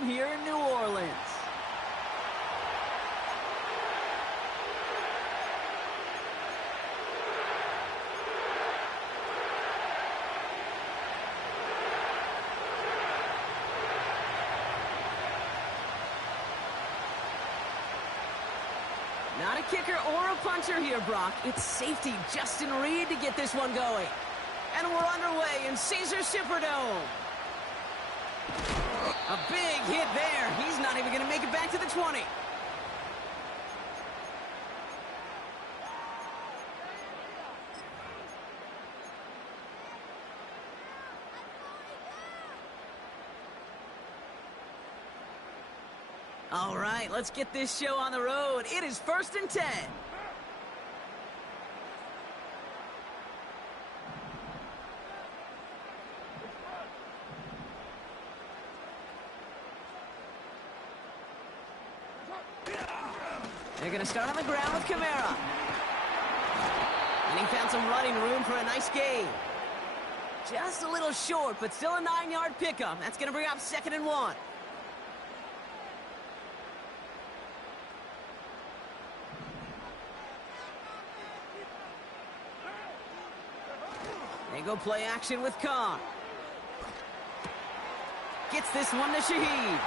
home here in New Orleans. Not a kicker or a puncher here, Brock. It's safety Justin Reed to get this one going. And we're underway in Caesar Superdome. A big hit there. He's not even going to make it back to the 20. All right, let's get this show on the road. It is 1st and 10. They're going to start on the ground with Kamara. And he found some running room for a nice gain. Just a little short, but still a 9-yard pickup. That's going to bring up 2nd and 1. They go play action with Khan. Gets this one to Shaheed.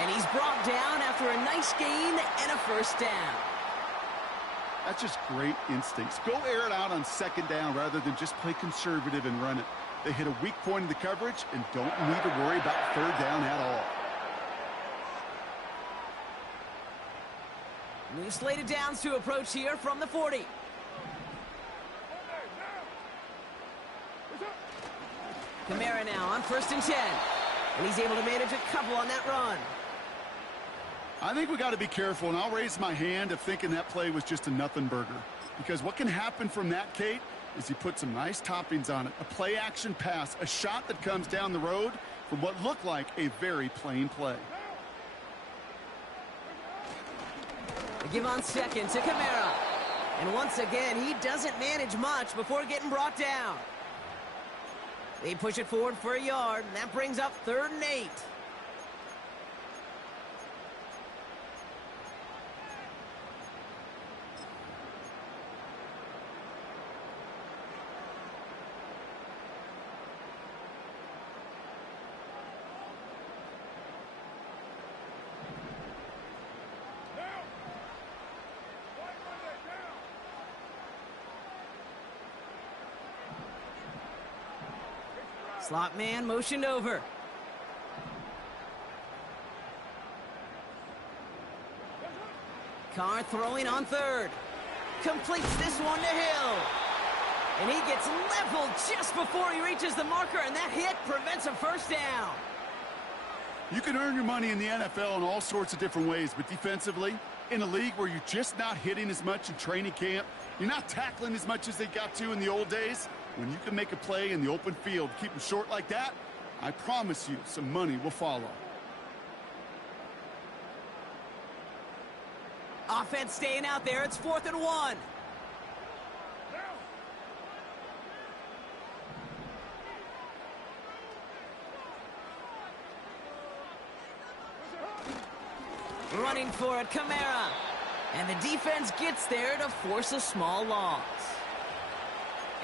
And he's brought down after a nice gain and a 1st down. That's just great instincts. Go air it out on 2nd down rather than just play conservative and run it. They hit a weak point in the coverage and don't need to worry about 3rd down at all. New slated downs to approach here from the 40. Kamara now on 1st and 10. And he's able to manage a couple on that run. I think we got to be careful, and I'll raise my hand of thinking that play was just a nothing burger. Because what can happen from that, Kate, is you put some nice toppings on it. A play-action pass, a shot that comes down the road from what looked like a very plain play. They give on 2nd to Kamara. And once again, he doesn't manage much before getting brought down. They push it forward for a yard, and that brings up 3rd and 8. Slot man motioned over. Carr throwing on 3rd. Completes this one to Hill. And he gets leveled just before he reaches the marker, and that hit prevents a 1st down. You can earn your money in the NFL in all sorts of different ways, but defensively, in a league where you're just not hitting as much in training camp, you're not tackling as much as they got to in the old days, when you can make a play in the open field, keep them short like that, I promise you some money will follow. Offense staying out there. It's 4th and 1. Running for it, Kamara. And the defense gets there to force a small loss.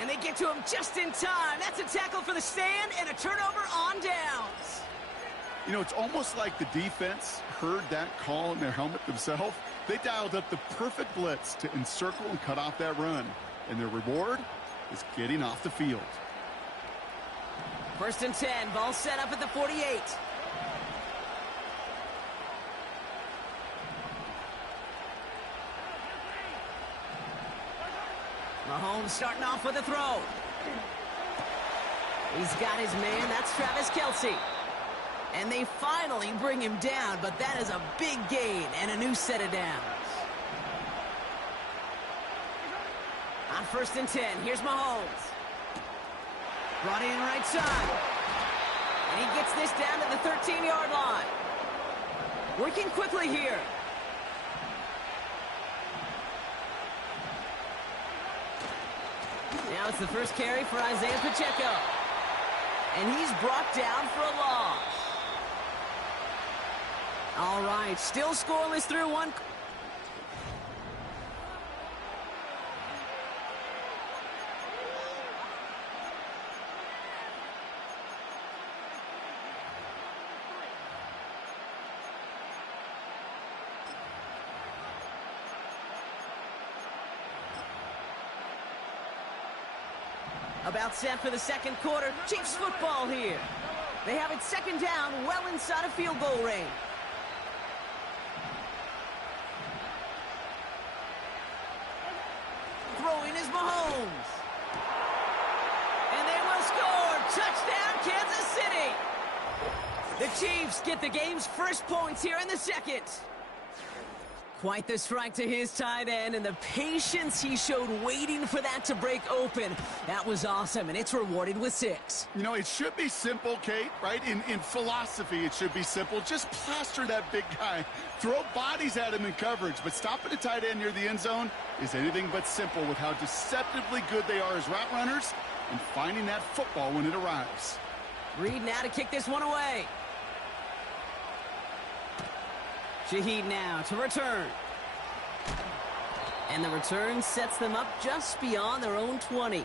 And they get to him just in time. That's a tackle for the stand and a turnover on downs. You know, it's almost like the defense heard that call in their helmet themselves. They dialed up the perfect blitz to encircle and cut off that run. And their reward is getting off the field. 1st and 10. Ball set up at the 48. Mahomes starting off with a throw. He's got his man. That's Travis Kelce. And they finally bring him down, but that is a big gain and a new set of downs. On 1st and 10, here's Mahomes. Brought in right side. And he gets this down to the 13-yard line. Working quickly here. Now it's the first carry for Isaiah Pacheco. And he's brought down for a loss. All right, still scoreless through one. About set for the second quarter. Chiefs football here. They have it second down, well inside of field goal range. Throwing is Mahomes. And they will score. Touchdown, Kansas City. The Chiefs get the game's first points here in the second. Quite the strike to his tight end, and the patience he showed waiting for that to break open. That was awesome, and it's rewarded with 6. You know, it should be simple, Kate, right? In philosophy, it should be simple. Just plaster that big guy. Throw bodies at him in coverage, but stopping a tight end near the end zone is anything but simple with how deceptively good they are as route runners and finding that football when it arrives. Reed now to kick this one away. Shaheed now to return. And the return sets them up just beyond their own 20.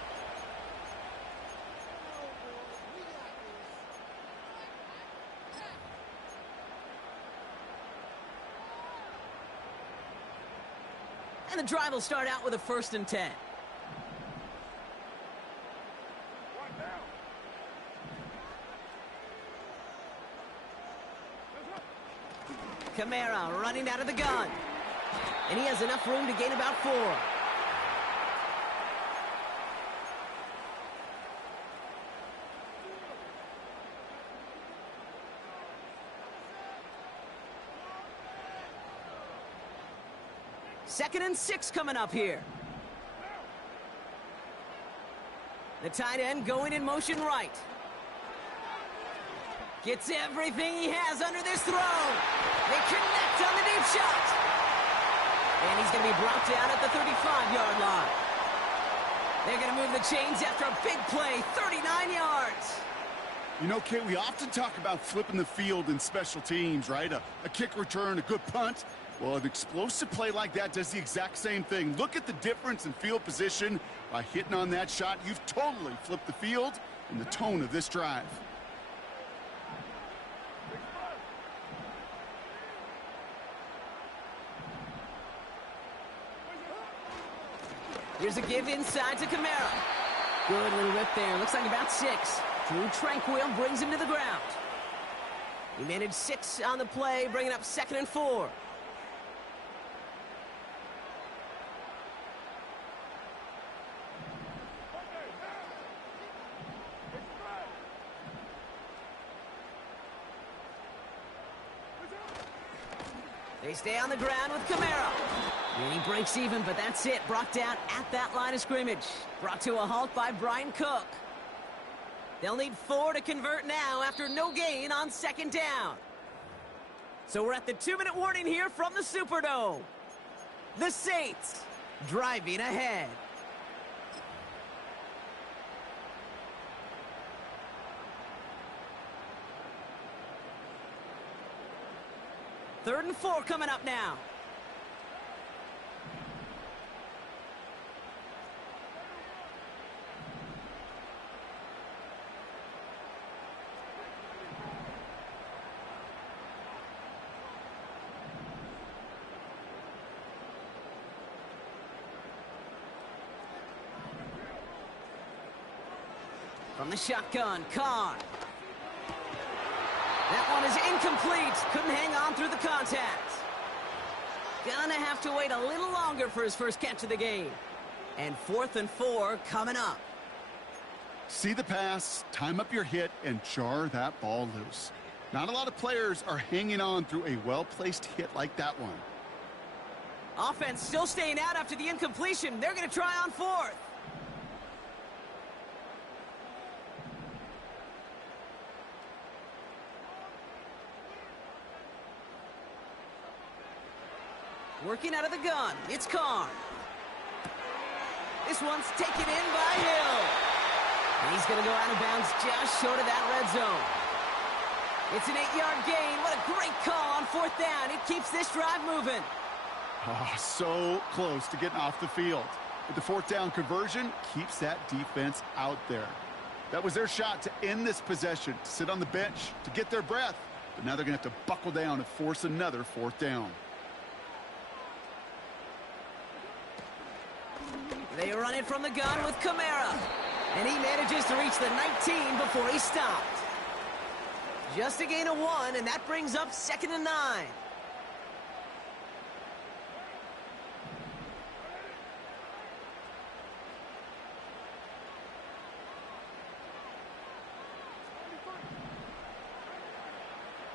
And the drive will start out with a 1st and 10. Kamara running out of the gun. And he has enough room to gain about 4. Second and 6 coming up here. The tight end going in motion right. Gets everything he has under this throw. They connect on the deep shot. And he's going to be brought down at the 35-yard line. They're going to move the chains after a big play, 39 yards. You know, Kate, we often talk about flipping the field in special teams, right? A kick return, a good punt. Well, an explosive play like that does the exact same thing. Look at the difference in field position. By hitting on that shot, you've totally flipped the field and the tone of this drive. Here's a give inside to Kamara. Good little rip there. Looks like about 6. Drew Tranquil brings him to the ground. He managed 6 on the play, bringing up 2nd and 4. They stay on the ground with Kamara. And he breaks even, but that's it. Brought down at that line of scrimmage. Brought to a halt by Brian Cook. They'll need 4 to convert now after no gain on 2nd down. So we're at the 2-minute warning here from the Superdome. The Saints driving ahead. Third and 4 coming up now. From the shotgun, Carr. That one is incomplete. Couldn't hang on through the contact. Gonna have to wait a little longer for his first catch of the game. And 4th and 4 coming up. See the pass, time up your hit, and jar that ball loose. Not a lot of players are hanging on through a well-placed hit like that one. Offense still staying out after the incompletion. They're going to try on 4th. Working out of the gun, it's Carr. This one's taken in by Hill. And he's going to go out of bounds just short of that red zone. It's an 8-yard gain. What a great call on fourth down. It keeps this drive moving. Oh, so close to getting off the field. But the fourth down conversion keeps that defense out there. That was their shot to end this possession, to sit on the bench, to get their breath. But now they're going to have to buckle down and force another fourth down. They run it from the gun with Kamara. And he manages to reach the 19 before he stopped. Just a gain of 1, and that brings up 2nd and 9.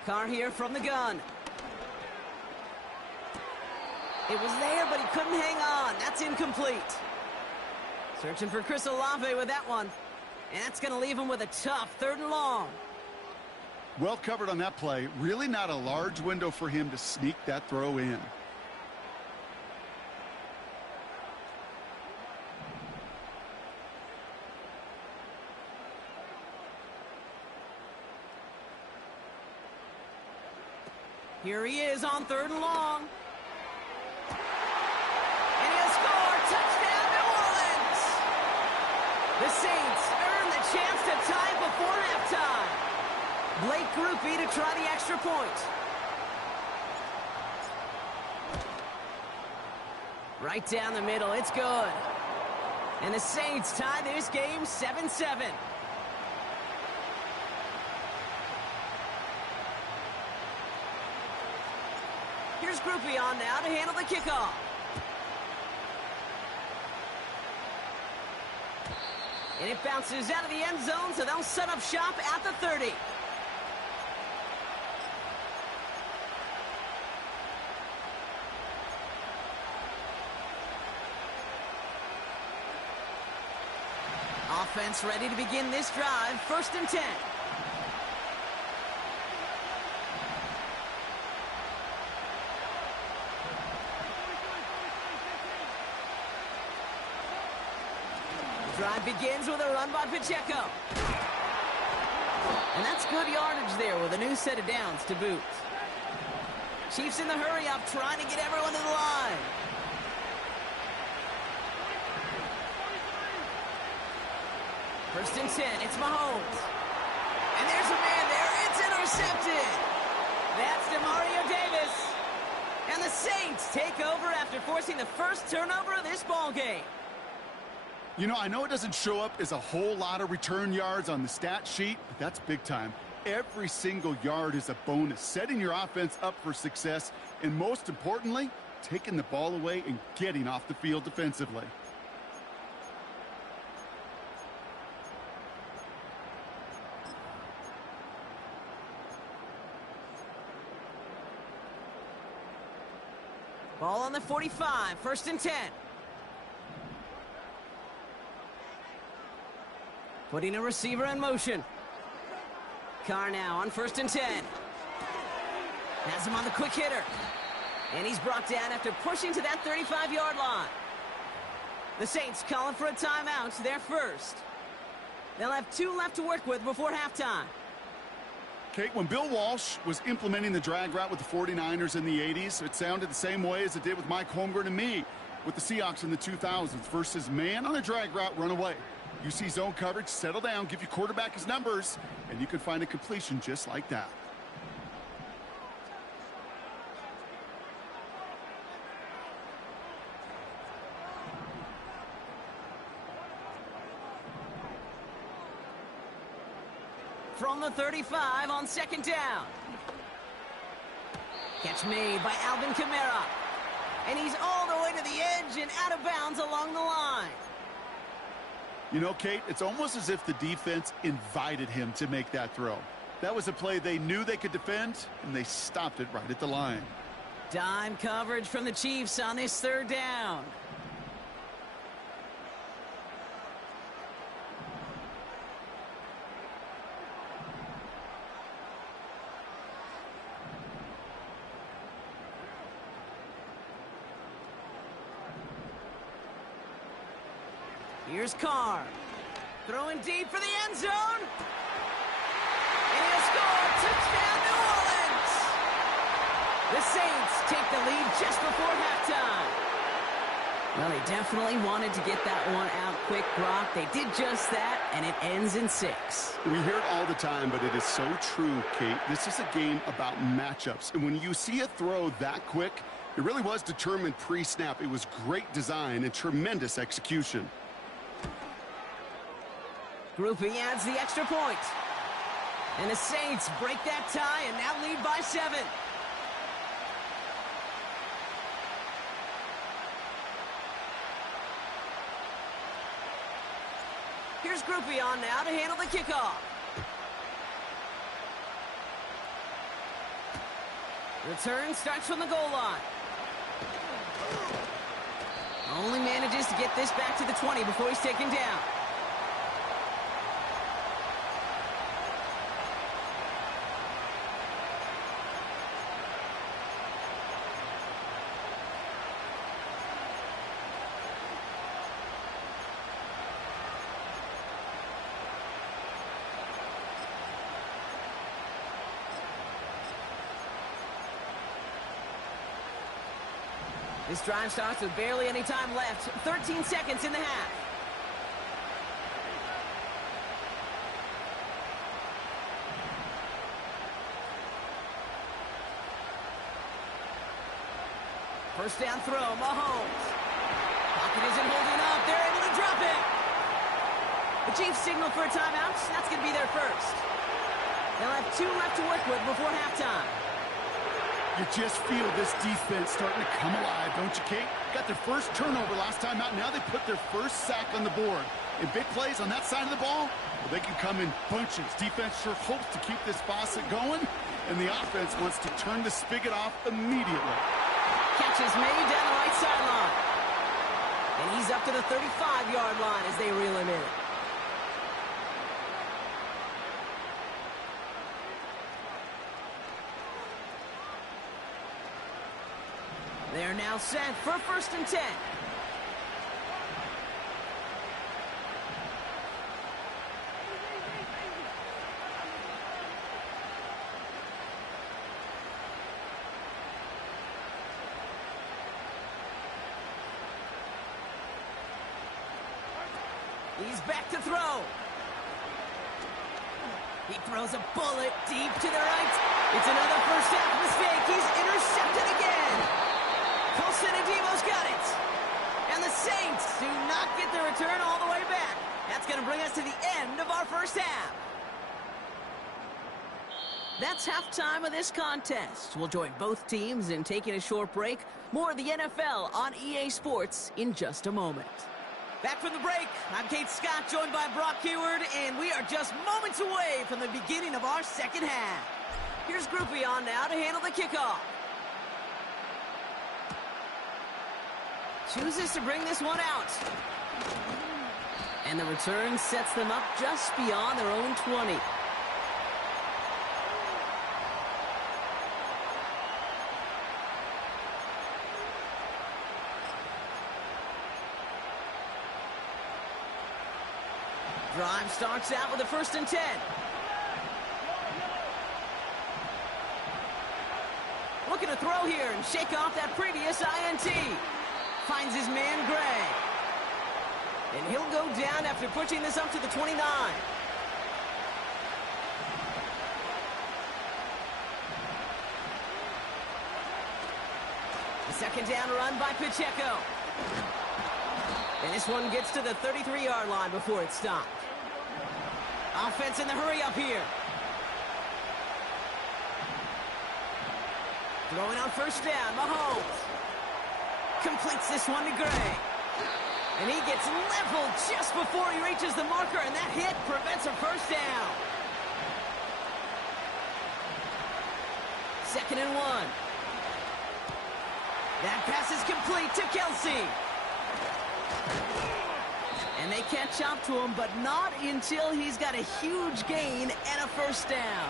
Carr here from the gun. It was there, but he couldn't hang on. That's incomplete. Searching for Chris Olave with that one. And that's going to leave him with a tough 3rd and long. Well covered on that play. Really not a large window for him to sneak that throw in. Here he is on 3rd and long. And he'll score. Touchdown, New Orleans. The Saints earn the chance to tie it before halftime. Blake Groupie to try the extra point. Right down the middle. It's good. And the Saints tie this game 7-7. Here's Groupie on now to handle the kickoff. And it bounces out of the end zone, so they'll set up shop at the 30. Offense ready to begin this drive. 1st and 10. Drive begins with a run by Pacheco. And that's good yardage there with a new set of downs to boot. Chiefs in the hurry-up trying to get everyone to the line. First and 10, it's Mahomes. And there's a man there, it's intercepted. That's DeMario Davis. And the Saints take over after forcing the first turnover of this ballgame. You know, I know it doesn't show up as a whole lot of return yards on the stat sheet, but that's big time. Every single yard is a bonus, setting your offense up for success, and most importantly, taking the ball away and getting off the field defensively. Ball on the 45, 1st and 10. Putting a receiver in motion. Carr now on 1st and 10. Has him on the quick hitter. And he's brought down after pushing to that 35-yard line. The Saints calling for a timeout. They're first. They'll have 2 left to work with before halftime. Kate, when Bill Walsh was implementing the drag route with the 49ers in the 80s, it sounded the same way as it did with Mike Holmgren and me with the Seahawks in the 2000s versus man on a drag route, run away. You see zone coverage, settle down, give your quarterback his numbers, and you can find a completion just like that. From the 35 on 2nd down. Catch made by Alvin Kamara. And he's all the way to the edge and out of bounds along the line. You know, Kate, it's almost as if the defense invited him to make that throw. That was a play they knew they could defend, and they stopped it right at the line. Dime coverage from the Chiefs on this 3rd down. Here's Carr. Throwing deep for the end zone. And he'll score. Touchdown, New Orleans. The Saints take the lead just before halftime. Well, they definitely wanted to get that one out quick, Brock. They did just that, and it ends in 6. We hear it all the time, but it is so true, Kate. This is a game about matchups. And when you see a throw that quick, it really was determined pre-snap. It was great design and tremendous execution. Groupie adds the extra point. And the Saints break that tie and now lead by 7. Here's Groupie on now to handle the kickoff. Return starts from the goal line. Only manages to get this back to the 20 before he's taken down. This drive starts with barely any time left. 13 seconds in the half. First down throw, Mahomes. Pocket isn't holding up. They're able to drop it. The Chiefs signal for a timeout. That's going to be their first. They'll have 2 left to work with before halftime. You just feel this defense starting to come alive, don't you, Kate? Got their first turnover last time out. Now they put their first sack on the board. And big plays on that side of the ball, well, they can come in bunches. Defense sure hopes to keep this faucet going, and the offense wants to turn the spigot off immediately. Catch is made down the right sideline. And he's up to the 35-yard line as they reel him in. They're now set for 1st and 10. He's back to throw. He throws a bullet deep to the right. It's another first half mistake. He's intercepted again. Colson and Devo's got it. And the Saints do not get the return all the way back. That's going to bring us to the end of our first half. That's halftime of this contest. We'll join both teams in taking a short break. More of the NFL on EA Sports in just a moment. Back from the break, I'm Kate Scott, joined by Brock Hayward, and we are just moments away from the beginning of our second half. Here's Groupie on now to handle the kickoff. Chooses to bring this one out. And the return sets them up just beyond their own 20. Drive starts out with a 1st and 10. Looking to throw here and shake off that previous INT. Finds his man, Gray. And he'll go down after pushing this up to the 29. The second down run by Pacheco. And this one gets to the 33-yard line before it's stopped. Offense in the hurry up here. Throwing on first down, Mahomes. Completes this one to Gray. And he gets leveled just before he reaches the marker, and that hit prevents a first down. 2nd and 1. That pass is complete to Kelsey. And they catch up to him, but not until he's got a huge gain and a first down.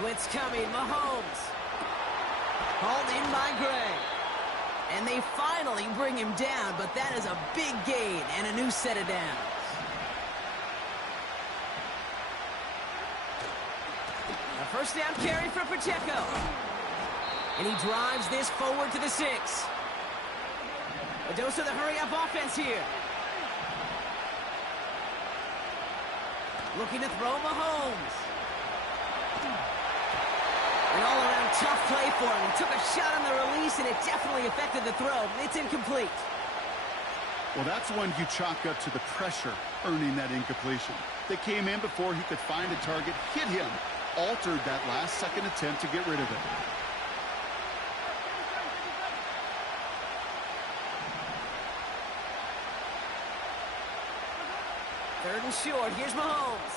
Blitz coming, Mahomes. Hauled in by Gray. And they finally bring him down, but that is a big gain and a new set of downs. A first down carry for Pacheco. And he drives this forward to the 6. A dose of the hurry-up offense here. Looking to throw Mahomes. An all-around tough play for him. He took a shot on the release, and it definitely affected the throw. It's incomplete. Well, that's one you chalk up to the pressure earning that incompletion. They came in before he could find a target, hit him, altered that last-second attempt to get rid of it. Third and short. Here's Mahomes.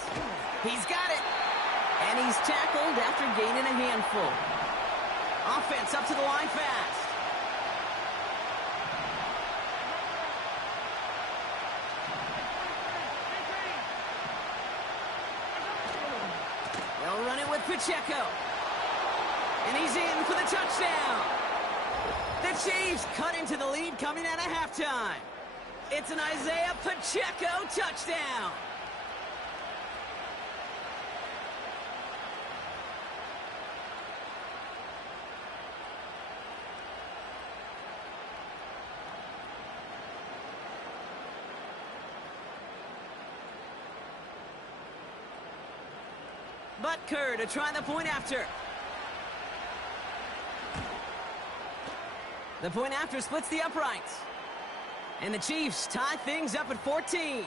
He's got it. And he's tackled after gaining a handful. Offense up to the line fast. They'll run it with Pacheco. And he's in for the touchdown. The Chiefs cut into the lead coming out of halftime. It's an Isaiah Pacheco touchdown. Butker to try the point after. The point after splits the uprights. And the Chiefs tie things up at 14.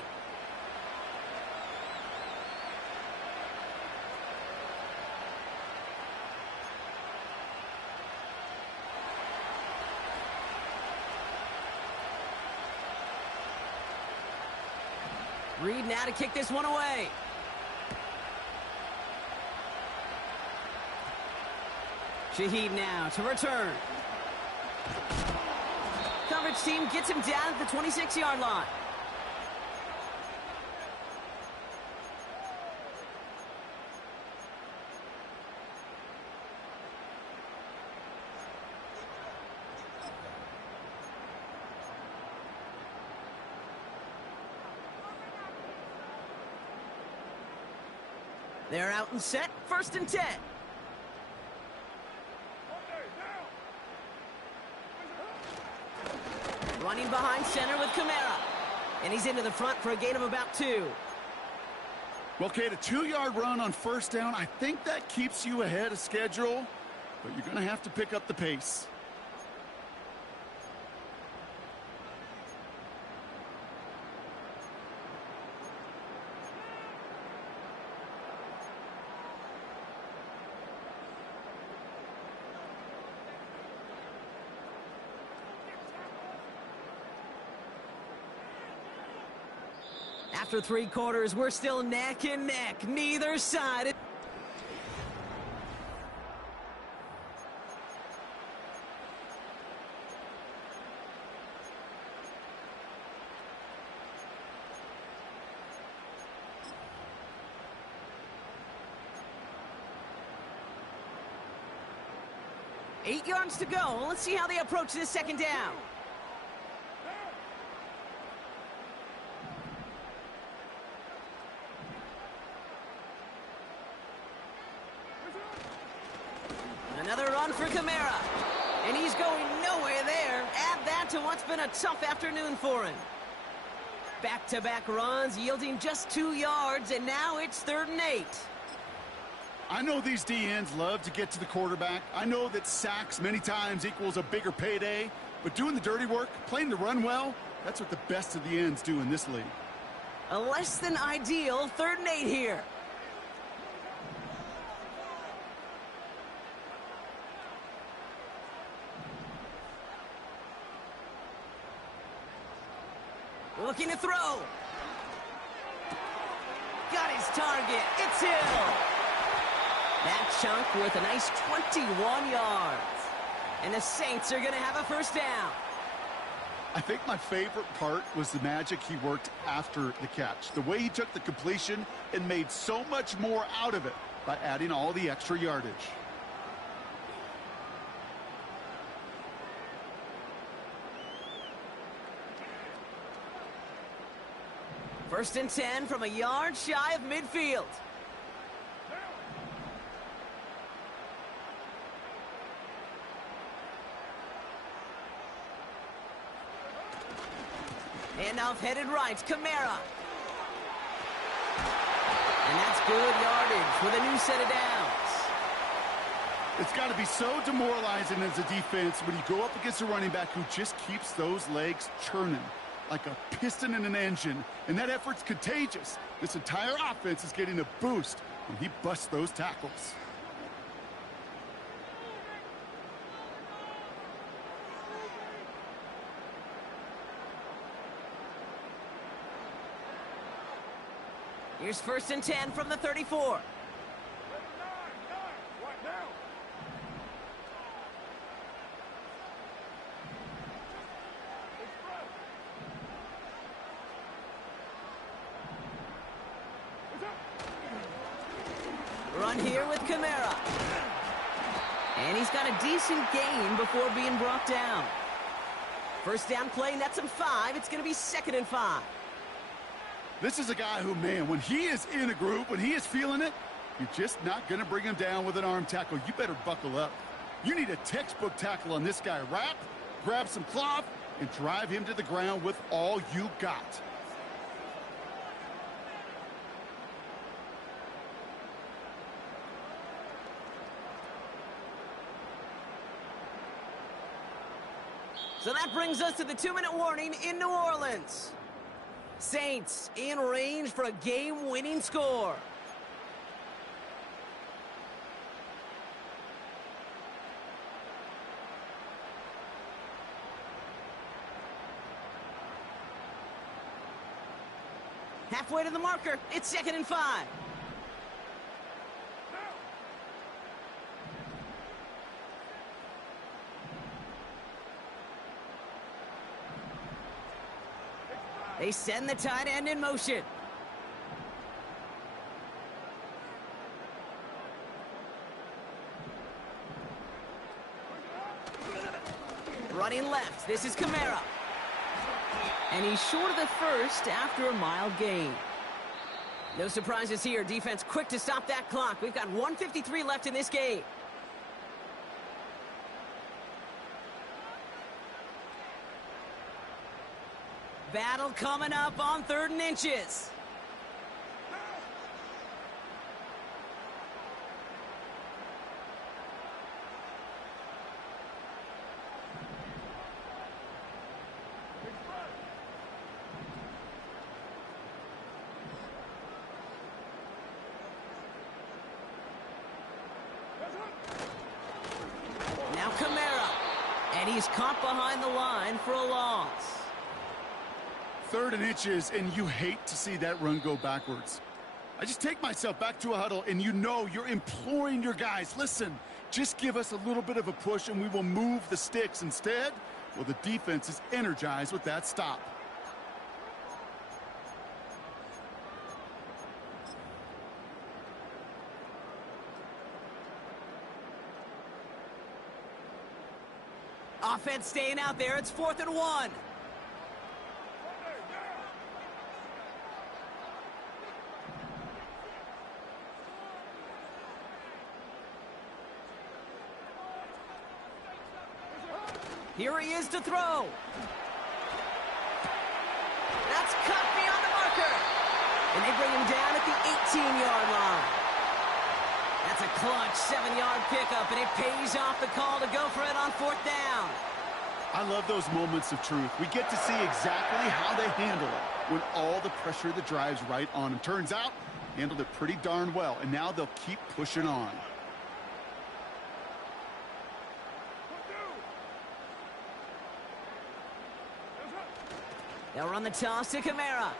Reed now to kick this one away. Shaheed now to return. Coverage team gets him down at the 26-yard line. They're out and set. 1st and 10. Running behind center with Kamara. And he's into the front for a gain of about 2. Well, Kate, a 2-yard run on 1st down, I think that keeps you ahead of schedule, but you're going to have to pick up the pace. After 3 quarters, we're still neck and neck. Neither side. Eight yards to go. Let's see how they approach this 2nd down. Another run for Kamara. And he's going nowhere there. Add that to what's been a tough afternoon for him. Back-to-back runs yielding just 2 yards, and now it's 3rd and 8. I know these DNs love to get to the quarterback. I know that sacks many times equals a bigger payday, but doing the dirty work, playing the run well, that's what the best of the ends do in this league. A less than ideal 3rd and 8 here. Looking to throw. Got his target. It's Hill. That chunk worth a nice 21 yards. And the Saints are going to have a 1st down. I think my favorite part was the magic he worked after the catch. The way he took the completion and made so much more out of it by adding all the extra yardage. First and 10 from a yard shy of midfield. Handoff headed right, Kamara. And that's good yardage with a new set of downs. It's got to be so demoralizing as a defense when you go up against a running back who just keeps those legs churning like a piston in an engine, and that effort's contagious. This entire offense is getting a boost when he busts those tackles. Here's first and 10 from the 34. Run here with Kamara. And he's got a decent gain before being brought down. First down play, nets him 5. It's going to be 2nd and 5. This is a guy who, man, when he is in a group, when he is feeling it, you're just not going to bring him down with an arm tackle. You better buckle up. You need a textbook tackle on this guy. Wrap, grab some cloth, and drive him to the ground with all you got. So that brings us to the 2-minute warning in New Orleans. Saints in range for a game-winning score. Halfway to the marker, it's 2nd and 5. They send the tight end in motion. Running left, this is Kamara. And he's short of the first after a mild gain. No surprises here. Defense quick to stop that clock. We've got 1:53 left in this game. Battle coming up on 3rd and inches. Now Kamara. And he's caught behind the line for a loss. 3rd and inches, and you hate to see that run go backwards. I just take myself back to a huddle, and you know you're imploring your guys, listen, just give us a little bit of a push, and we will move the sticks. Instead, well, the defense is energized with that stop. Offense staying out there. It's 4th and 1. Here he is to throw. That's cut beyond the marker. And they bring him down at the 18-yard line. That's a clutch 7-yard pickup, and it pays off the call to go for it on 4th down. I love those moments of truth. We get to see exactly how they handle it when all the pressure that drives right on them. Turns out, handled it pretty darn well, and now they'll keep pushing on. They'll run the toss to Kamara.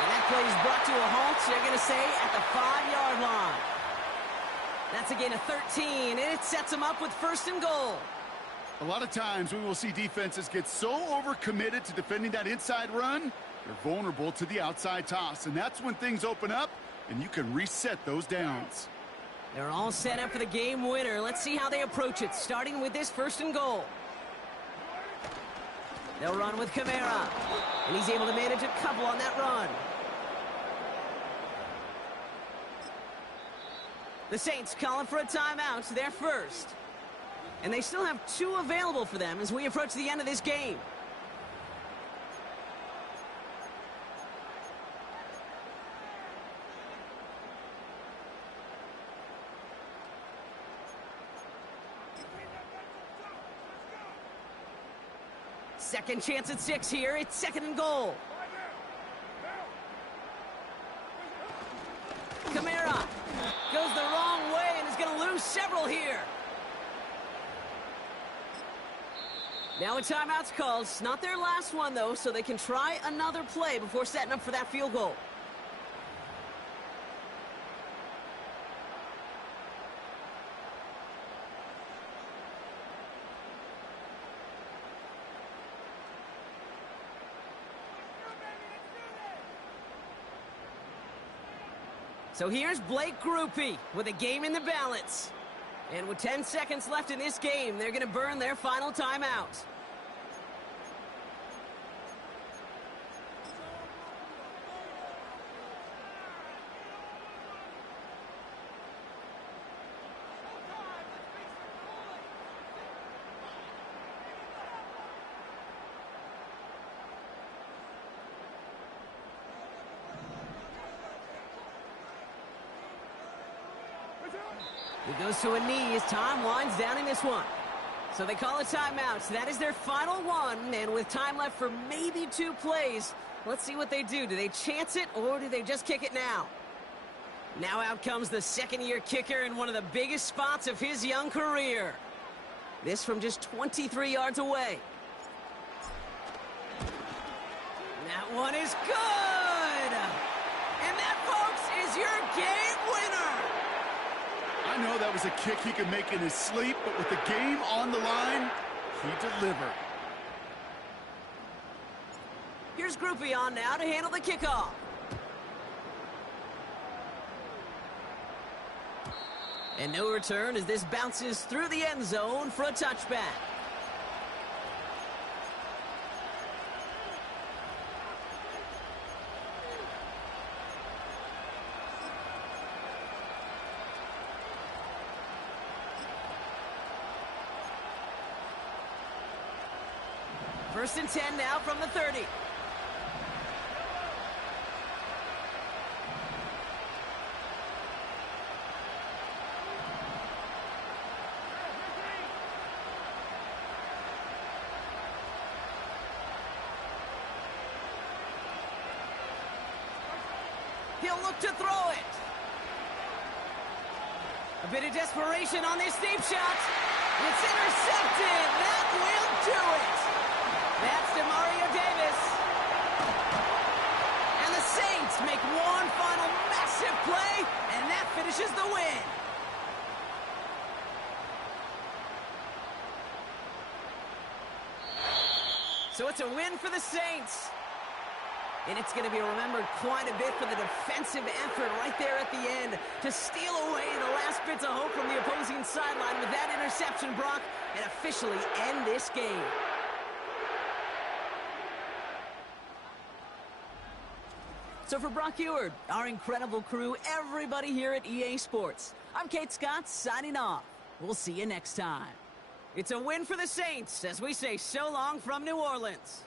And that play is brought to a halt, so they're going to say at the 5-yard line. That's a gain of 13, and it sets them up with 1st and goal. A lot of times we will see defenses get so overcommitted to defending that inside run, they're vulnerable to the outside toss, and that's when things open up, and you can reset those downs. They're all set up for the game winner. Let's see how they approach it, starting with this 1st and goal. They'll run with Camara. And he's able to manage a couple on that run. The Saints calling for a timeout, their first. And they still have 2 available for them as we approach the end of this game. Second chance at 6 here. It's 2nd and goal. Camara goes the wrong way and is going to lose several here. Now a timeout's called. It's not their last one, though, so they can try another play before setting up for that field goal. So here's Blake Groupie with a game in the balance. And with 10 seconds left in this game, they're going to burn their final timeout. He goes to a knee as time winds down in this one. So they call a timeout. So that is their final one. And with time left for maybe 2 plays, let's see what they do. Do they chance it or do they just kick it now? Now out comes the second-year kicker in one of the biggest spots of his young career. This from just 23 yards away. That one is good! And that, folks, is your game winner! I know that was a kick he could make in his sleep, but with the game on the line, he delivered. Here's Groupie on now to handle the kickoff. And no return as this bounces through the end zone for a touchback. First and 10 now from the 30. He'll look to throw it. A bit of desperation on this deep shot. It's intercepted. That will do it. That's DeMario Davis. And the Saints make one final massive play, and that finishes the win. So it's a win for the Saints. And it's going to be remembered quite a bit for the defensive effort right there at the end to steal away the last bits of hope from the opposing sideline with that interception, Brock, and officially end this game. So for Brock Eward, our incredible crew, everybody here at EA Sports, I'm Kate Scott signing off. We'll see you next time. It's a win for the Saints as we say so long from New Orleans.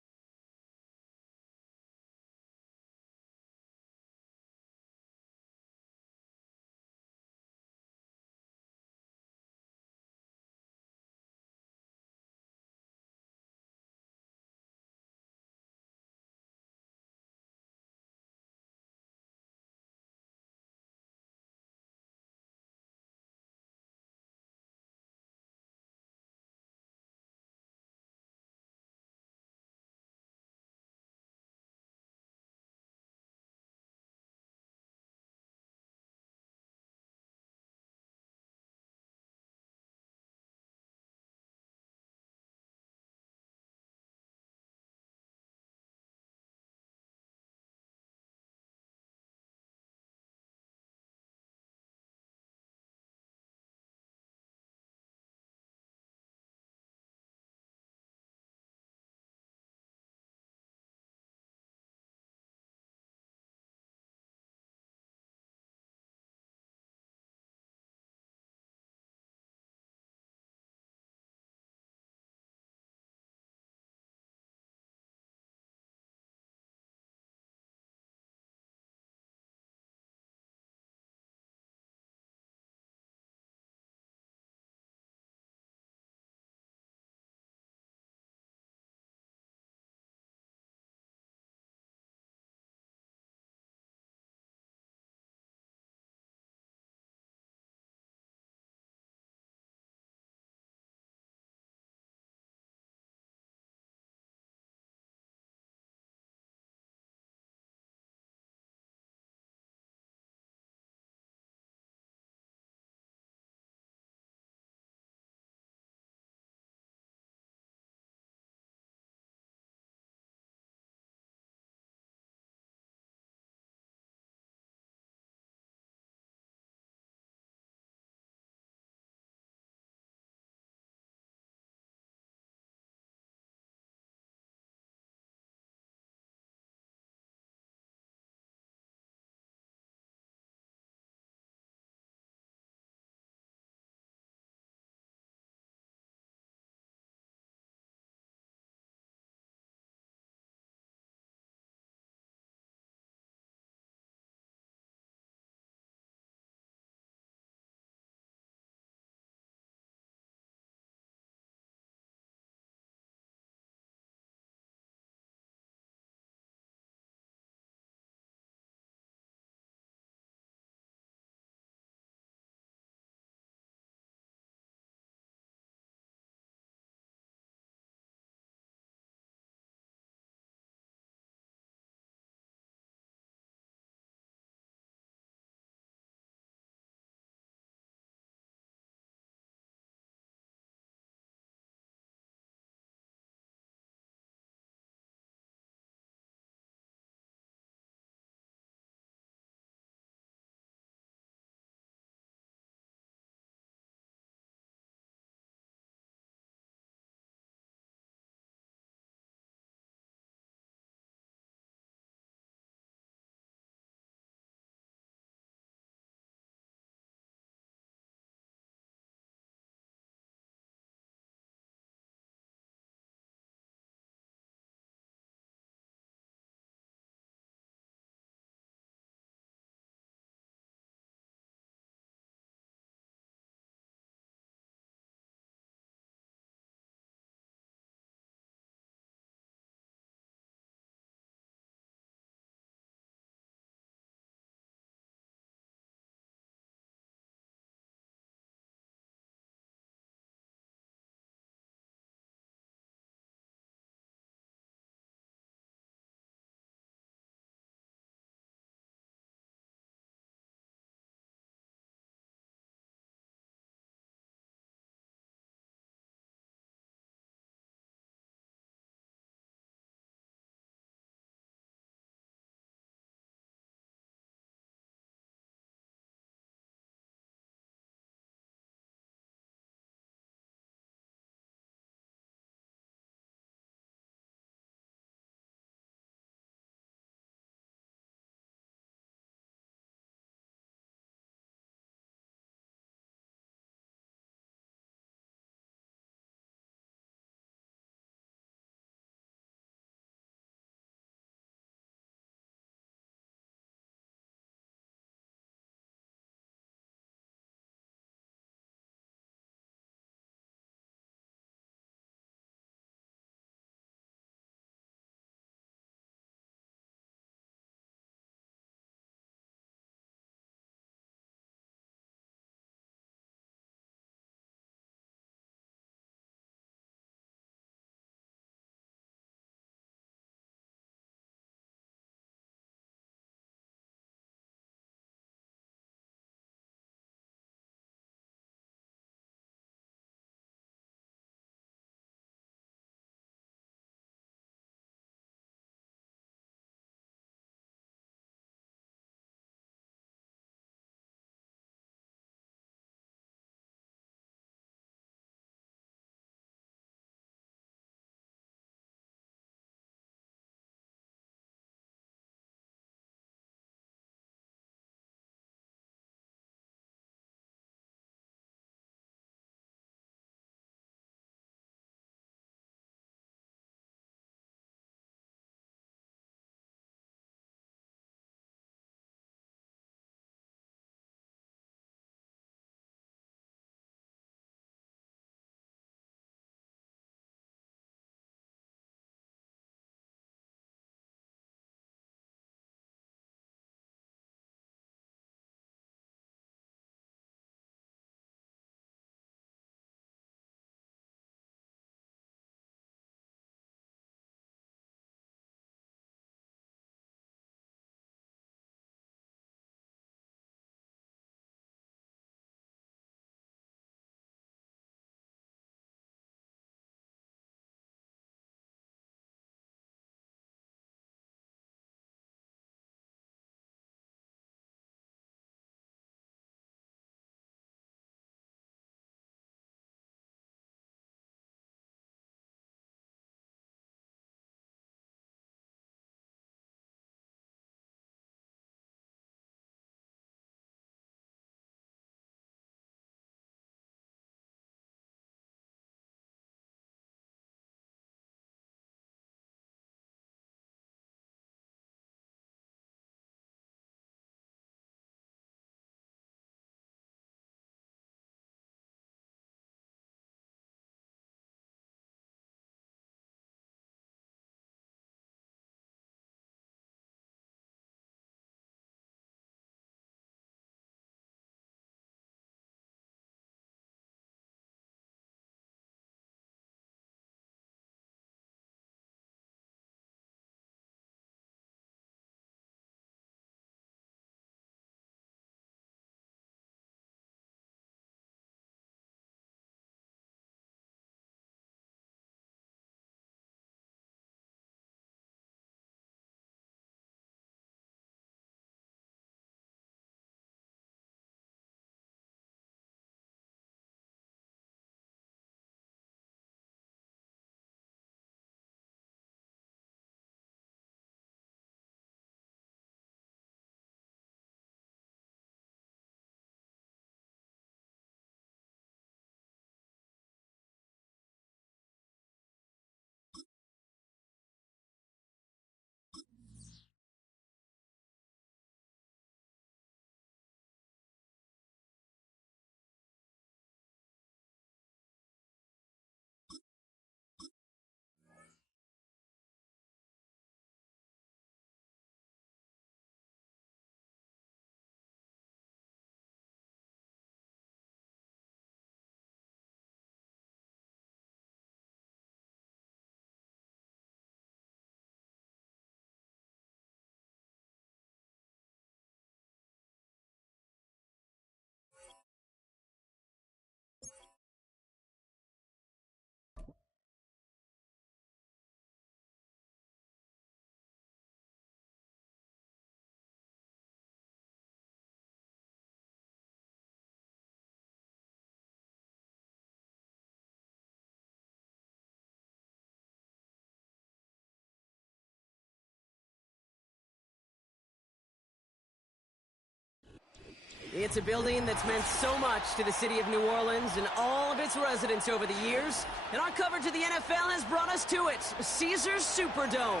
It's a building that's meant so much to the city of New Orleans and all of its residents over the years. And our coverage of the NFL has brought us to it, Caesars Superdome.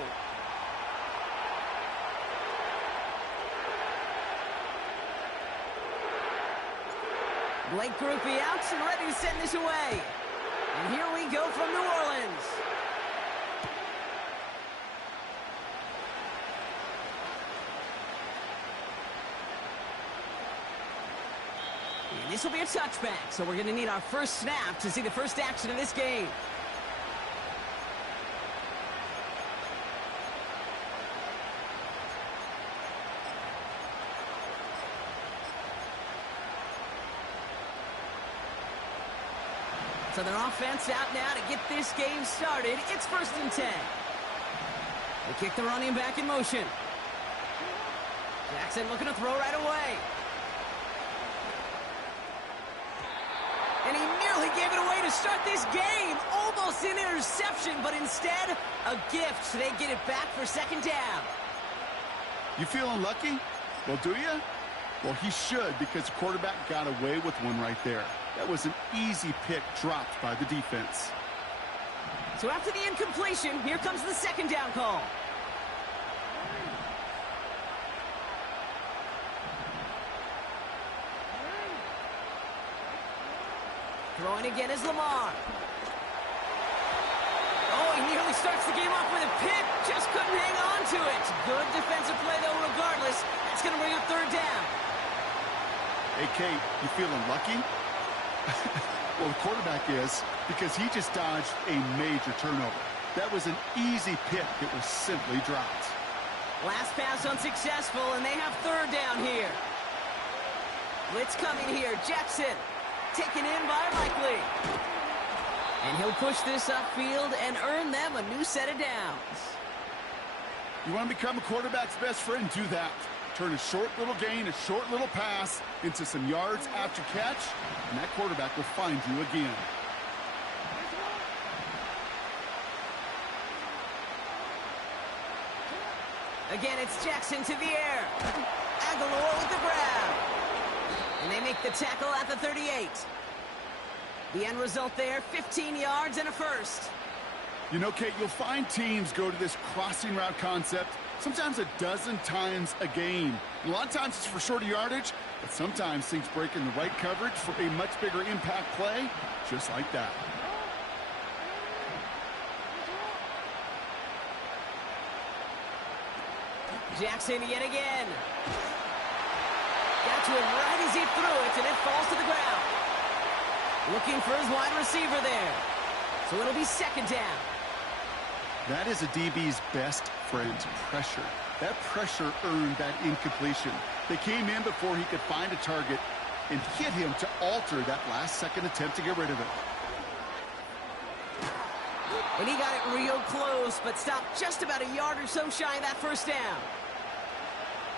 Blake Grupe out and ready to send this away. And here we go from New Orleans. And this will be a touchback, so we're going to need our first snap to see the first action of this game. So their offense out now to get this game started. It's 1st and 10. They kick the running back in motion. Jackson looking to throw right away. And he nearly gave it away to start this game. Almost an interception, but instead, a gift. They get it back for 2nd down. You feeling lucky? Well, do you? Well, he should, because the quarterback got away with one right there. That was an easy pick dropped by the defense. So after the incompletion, here comes the 2nd down call. Throwing again is Lamar. Oh, he nearly starts the game off with a pick. Just couldn't hang on to it. Good defensive play, though, regardless. That's going to bring up 3rd down. Hey, Kate, you feeling lucky? Well, the quarterback is, because he just dodged a major turnover. That was an easy pick that was simply dropped. Last pass unsuccessful, and they have 3rd down here. Blitz coming here. Jackson taken in by Likely. And he'll push this upfield and earn them a new set of downs. You want to become a quarterback's best friend? Do that. Turn a short little gain, a short little pass into some yards after catch, and that quarterback will find you again. Again, it's Jackson to the air. Aguilar with the grab. And they make the tackle at the 38. The end result there, 15 yards and a first. You know, Kate, you'll find teams go to this crossing route concept sometimes a dozen times a game. And a lot of times it's for shorter yardage, but sometimes things break in the right coverage for a much bigger impact play, just like that. Jackson yet again. Got to him right as he threw it, and it falls to the ground. Looking for his wide receiver there. So it'll be 2nd down. That is a DB's best friend, pressure. That pressure earned that incompletion. They came in before he could find a target and hit him to alter that last-second attempt to get rid of it. And he got it real close, but stopped just about a yard or so shy of that 1st down.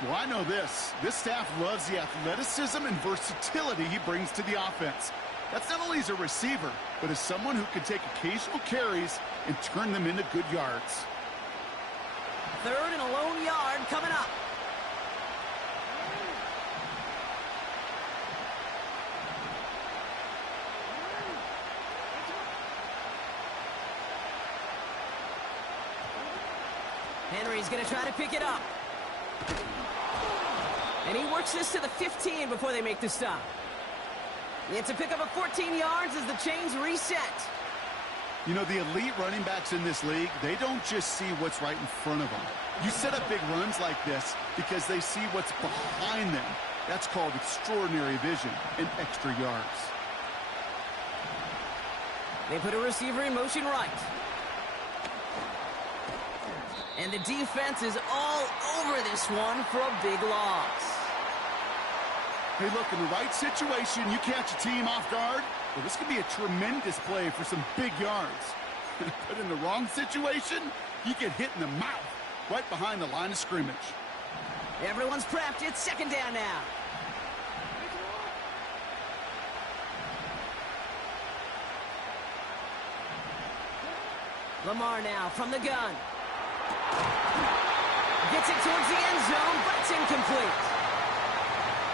Well, I know this. This staff loves the athleticism and versatility he brings to the offense. That's not only as a receiver, but as someone who can take occasional carries and turn them into good yards. 3rd and a lone yard coming up. Henry's going to try to pick it up. And he works this to the 15 before they make the stop. It's a pickup of 14 yards as the chains reset. You know, the elite running backs in this league, they don't just see what's right in front of them. You set up big runs like this because they see what's behind them. That's called extraordinary vision and extra yards. They put a receiver in motion right. And the defense is all over this one for a big loss. Hey, look, in the right situation, you catch a team off guard, well, this could be a tremendous play for some big yards. But in the wrong situation, you get hit in the mouth right behind the line of scrimmage. Everyone's prepped. It's 2nd down now. Lamar now from the gun. Gets it towards the end zone, but it's incomplete.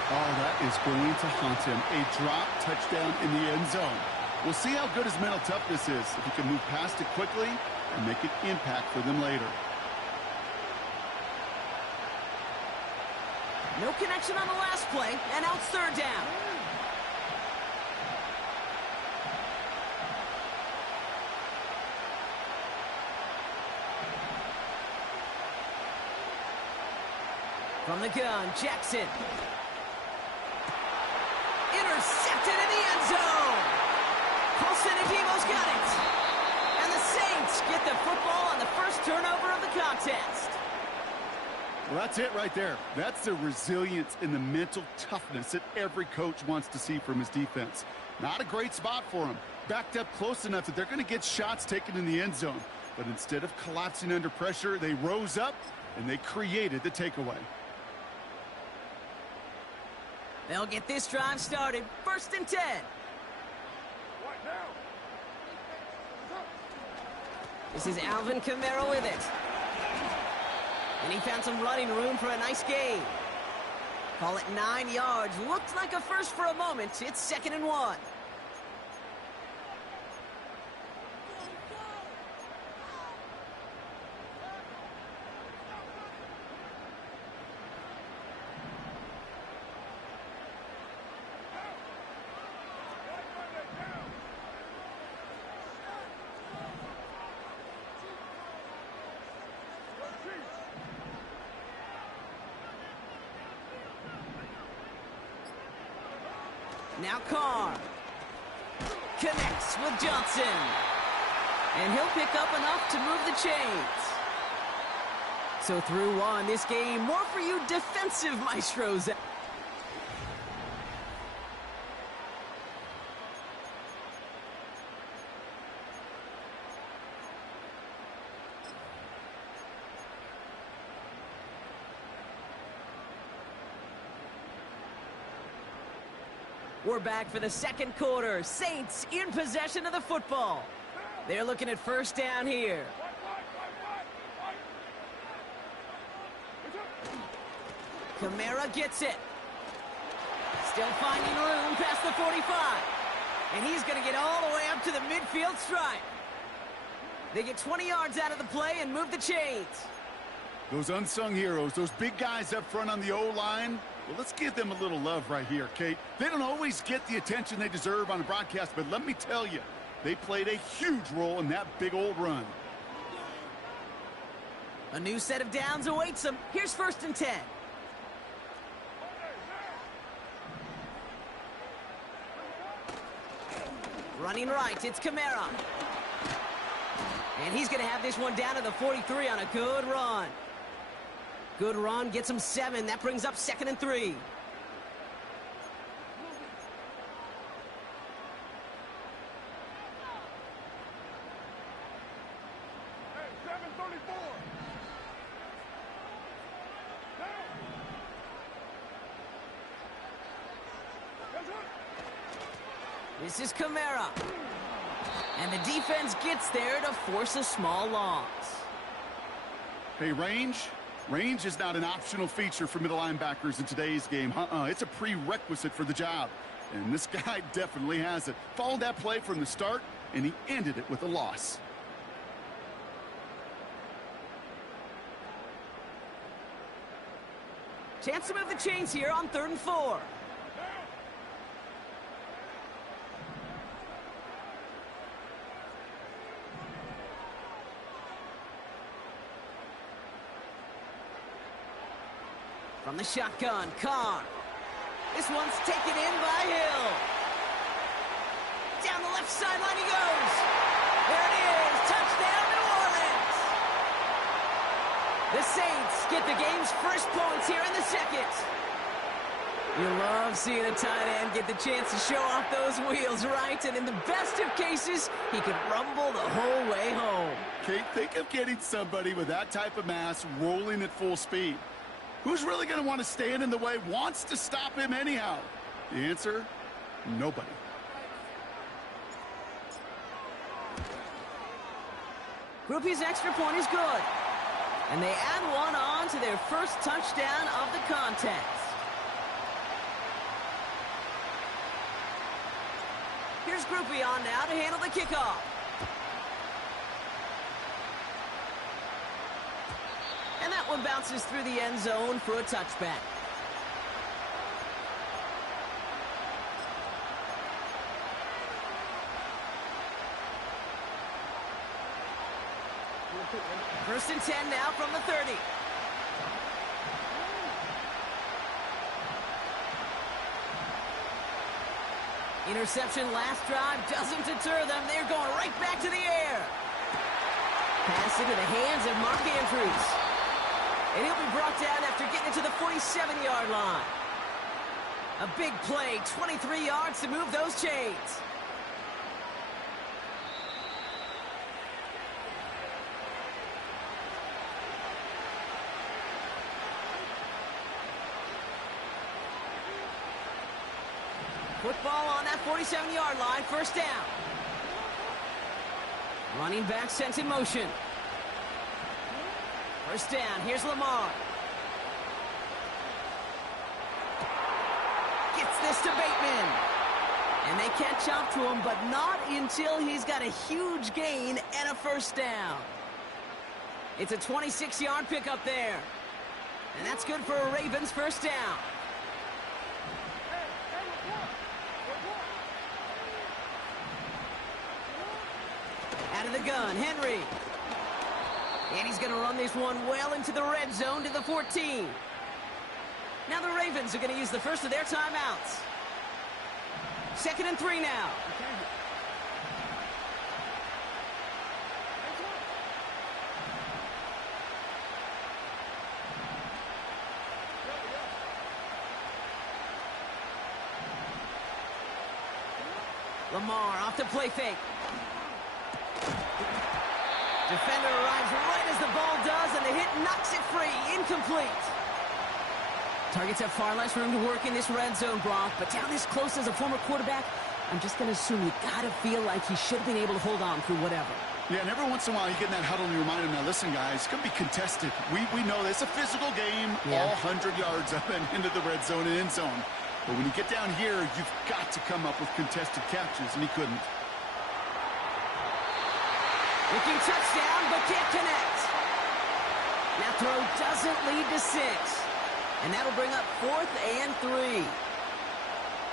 Oh, that is going to haunt him. A drop touchdown in the end zone. We'll see how good his mental toughness is, if he can move past it quickly and make an impact for them later. No connection on the last play, and now it's third down. From the gun, Jackson. Intercepted in the end zone. Paulson and Devo's got it. And the Saints get the football on the first turnover of the contest. Well, that's it right there. That's the resilience and the mental toughness that every coach wants to see from his defense. Not a great spot for him. Backed up close enough that they're going to get shots taken in the end zone. But instead of collapsing under pressure, they rose up and they created the takeaway. They'll get this drive started. 1st and 10. This is Alvin Kamara with it. And he found some running room for a nice gain. Call it 9 yards. Looked like a first for a moment. It's 2nd and 1. Now Carr connects with Johnson. And he'll pick up enough to move the chains. So through one, this game, more for you defensive maestros. We're back for the second quarter. Saints in possession of the football. They're looking at 1st down here. Kamara gets it. Still finding room past the 45. And he's going to get all the way up to the midfield stripe. They get 20 yards out of the play and move the chains. Those unsung heroes, those big guys up front on the O-line, well, let's give them a little love right here, Kate. They don't always get the attention they deserve on a broadcast, but let me tell you, they played a huge role in that big old run. A new set of downs awaits them. Here's 1st and 10. Running right, it's Kamara. And he's going to have this one down to the 43 on a good run. Good run, gets him 7. That brings up 2nd and 3. Hey, 734. This is Kamara. And the defense gets there to force a small loss. Hey, Range is not an optional feature for middle linebackers in today's game. It's a prerequisite for the job. And this guy definitely has it. Followed that play from the start, and he ended it with a loss. Chance to move the chains here on 3rd and 4. From the shotgun, Carr. This one's taken in by Hill. Down the left sideline he goes. There it is. Touchdown, New Orleans. The Saints get the game's first points here in the 2nd. You love seeing a tight end get the chance to show off those wheels, right? And in the best of cases, he could rumble the whole way home. Kate, think of getting somebody with that type of mass rolling at full speed. Who's really going to want to stand in the way, wants to stop him anyhow? The answer, nobody. Groupie's extra point is good. And they add one on to their first touchdown of the contest. Here's Groupie on now to handle the kickoff. And that one bounces through the end zone for a touchback. First and 10 now from the 30. Interception last drive doesn't deter them. They're going right back to the air. Pass into the hands of Mark Andrews. And he'll be brought down after getting it to the 47-yard line. A big play, 23 yards to move those chains. Football on that 47-yard line, first down. Running back sent in motion. First down, here's Lamar. Gets this to Bateman. And they catch up to him, but not until he's got a huge gain and a first down. It's a 26-yard pickup there. And that's good for a Ravens first down. Out of the gun, Henry. And he's going to run this one well into the red zone to the 14. Now the Ravens are going to use the first of their timeouts. 2nd and 3 now. Lamar off the play fake. Defender arrives right as the ball does, and the hit knocks it free. Incomplete. Targets have far less room to work in this red zone, Brock, but down this close as a former quarterback, I'm just going to assume you got to feel like he should have been able to hold on through whatever. Yeah, and every once in a while you get in that huddle and you remind him, now listen, guys, it's going to be contested. We know this. It's a physical game, all 100 yards up and into the red zone and end zone. But when you get down here, you've got to come up with contested catches, and he couldn't. Looking touchdown, but can't connect. That throw doesn't lead to 6. And that'll bring up 4th and 3.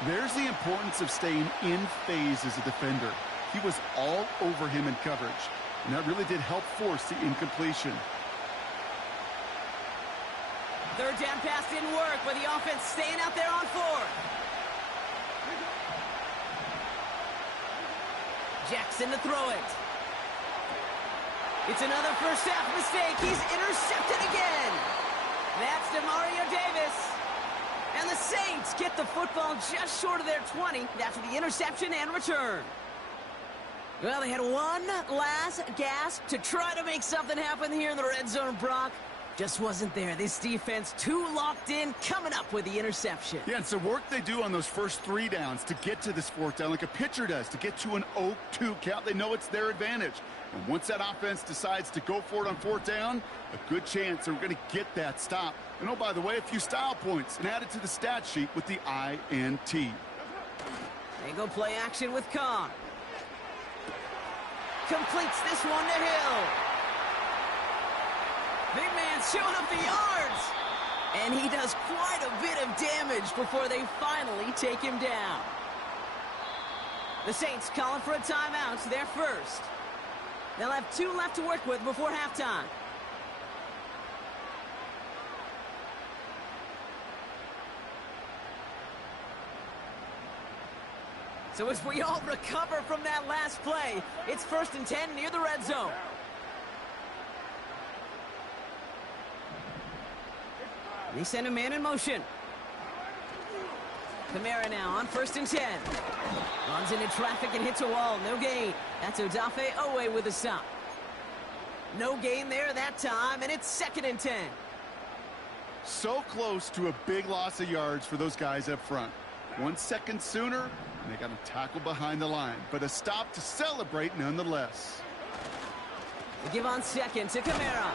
There's the importance of staying in phase as a defender. He was all over him in coverage, and that really did help force the incompletion. 3rd down pass didn't work, but the offense staying out there on 4th. Jackson to throw it. It's another first half mistake. He's intercepted again. That's DeMario Davis. And the Saints get the football just short of their 20 after the interception and return. Well, they had one last gasp to try to make something happen here in the red zone, Brock. Just wasn't there. This defense too locked in, coming up with the interception. Yeah, it's the work they do on those first 3 downs to get to this 4th down, like a pitcher does, to get to an 0-2 count. They know it's their advantage. And once that offense decides to go for it on 4th down, a good chance they're going to get that stop. And oh, by the way, a few style points and add it to the stat sheet with the INT. They go play action with Khan. Completes this one to Hill. Big man showing up the yards. And he does quite a bit of damage before they finally take him down. The Saints calling for a timeout. They're first. They'll have 2 left to work with before halftime. So as we all recover from that last play, it's 1st and 10 near the red zone. They send a man in motion. Kamara now on 1st and 10. Runs into traffic and hits a wall. No gain. That's Odafe Owe with a stop. No gain there that time, and it's 2nd and 10. So close to a big loss of yards for those guys up front. 1 second sooner, and they got him tackled behind the line. But a stop to celebrate nonetheless. They give on 2nd to Kamara.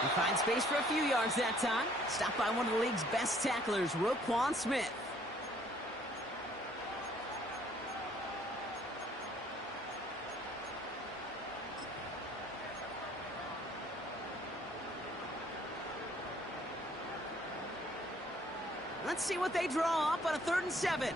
He finds space for a few yards that time. Stopped by one of the league's best tacklers, Roquan Smith. Let's see what they draw up on a 3rd and 7.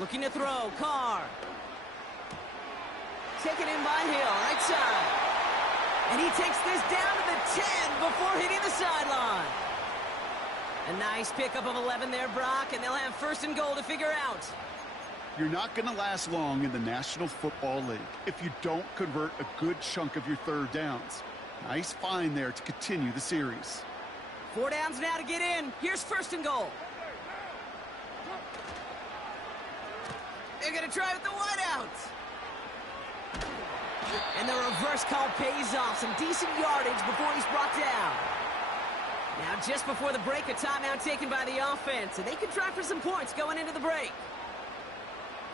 Looking to throw, Carr. Taken in by Hill, right side. And he takes this down to the 10 before hitting the sideline. A nice pickup of 11 there, Brock, and they'll have 1st and goal to figure out. You're not going to last long in the National Football League if you don't convert a good chunk of your 3rd downs. Nice find there to continue the series. 4 downs now to get in. Here's 1st and goal. They're going to try with the wideout. And the reverse call pays off. Some decent yardage before he's brought down. Now, just before the break, a timeout taken by the offense. And they can try for some points going into the break.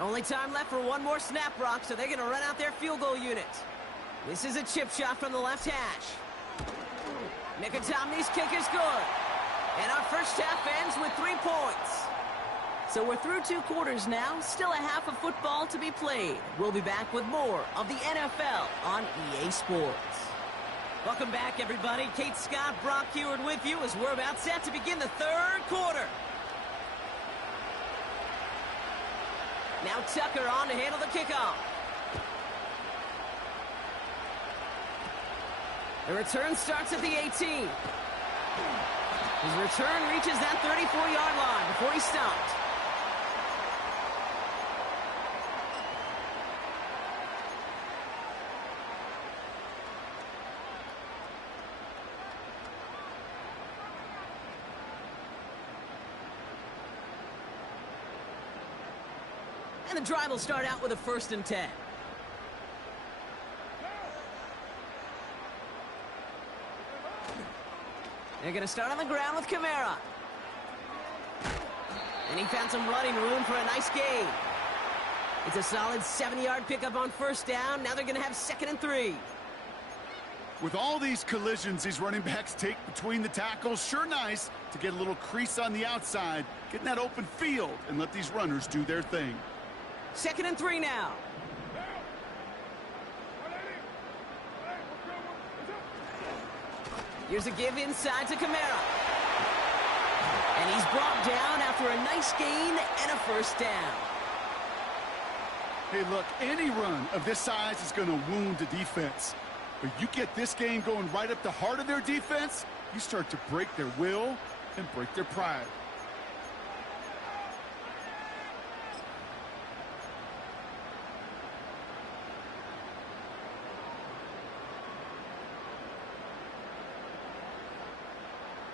Only time left for one more snap, Brock, so they're going to run out their field goal unit. This is a chip shot from the left hash. Mickatommy's kick is good. And our first half ends with 3 points. So we're through 2 quarters now, still a half of football to be played. We'll be back with more of the NFL on EA Sports. Welcome back, everybody. Kate Scott, Brock Heward with you as we're about set to begin the 3rd quarter. Now Tucker on to handle the kickoff. The return starts at the 18. His return reaches that 34-yard line before he stopped. And the drive will start out with a 1st and 10. They're going to start on the ground with Kamara. And he found some running room for a nice gain. It's a solid 70-yard pickup on 1st down. Now they're going to have 2nd and 3. With all these collisions these running backs take between the tackles, sure nice to get a little crease on the outside, get in that open field, and let these runners do their thing. 2nd and 3 now. Here's a give inside to Kamara. And he's brought down after a nice gain and a 1st down. Hey, look, any run of this size is going to wound the defense. But you get this game going right up the heart of their defense, you start to break their will and break their pride.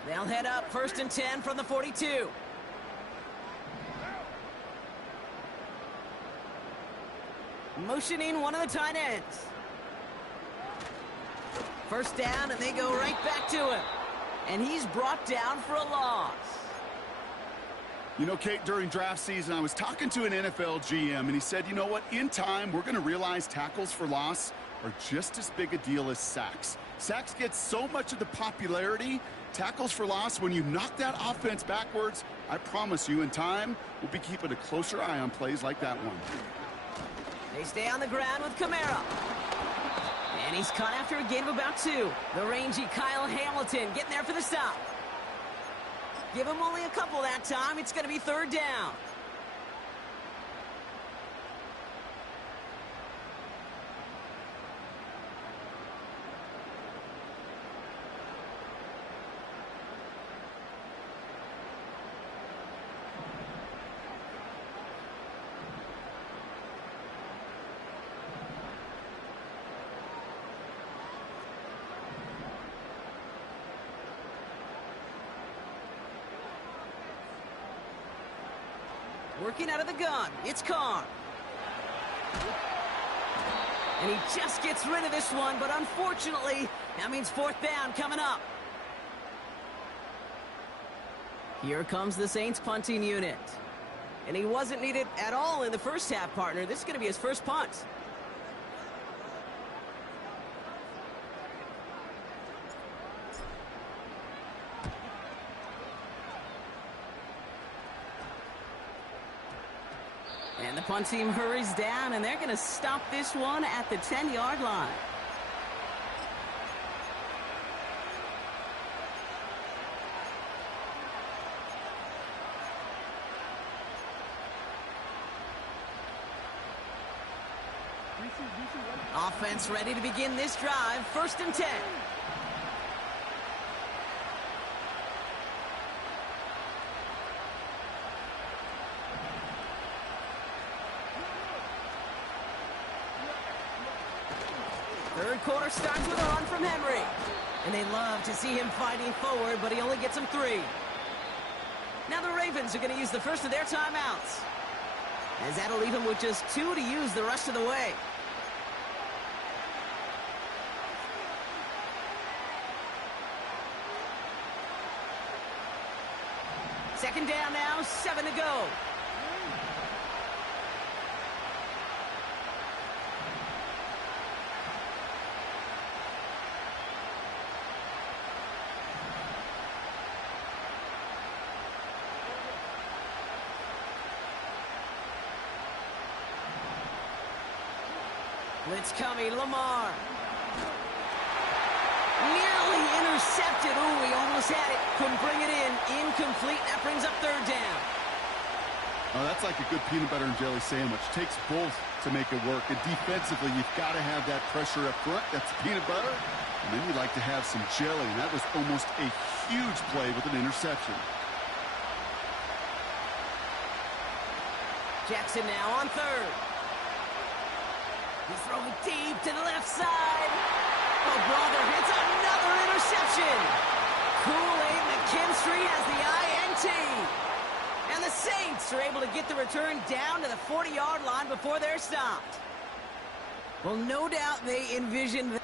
They'll head up 1st and 10 from the 42. Motioning one of the tight ends. 1st down, and they go right back to him. And he's brought down for a loss. You know, Kate, during draft season, I was talking to an NFL GM, and he said, you know what, in time, we're going to realize tackles for loss are just as big a deal as sacks. Sacks get so much of the popularity. Tackles for loss, when you knock that offense backwards, I promise you in time, we'll be keeping a closer eye on plays like that one. They stay on the ground with Kamara. And he's caught after a gain of about 2. The rangy Kyle Hamilton getting there for the stop. Give him only a couple that time. It's going to be 3rd down. Working out of the gun, it's Carr. And he just gets rid of this one, but unfortunately, that means 4th down coming up. Here comes the Saints punting unit. And he wasn't needed at all in the first half, partner. This is going to be his first punt. And the punt team hurries down, and they're going to stop this one at the 10-yard line. Offense ready to begin this drive. 1st and 10. Third quarter starts with a run from Henry. And they love to see him fighting forward, but he only gets them 3. Now the Ravens are going to use the first of their timeouts, as that'll leave them with just 2 to use the rest of the way. Second down now, 7 to go. Blitz coming, Lamar. Nearly intercepted. Ooh, he almost had it. Couldn't bring it in. Incomplete. That brings up 3rd down. Oh, that's like a good peanut butter and jelly sandwich. Takes both to make it work. And defensively, you've got to have that pressure up front. That's peanut butter. And then you'd like to have some jelly. And that was almost a huge play with an interception. Jackson now on 3rd. He's throwing deep to the left side. Oh, brother, it's another interception. Kool-Aid McKinstry has the INT. And the Saints are able to get the return down to the 40-yard line before they're stopped. Well, no doubt they envisioned that.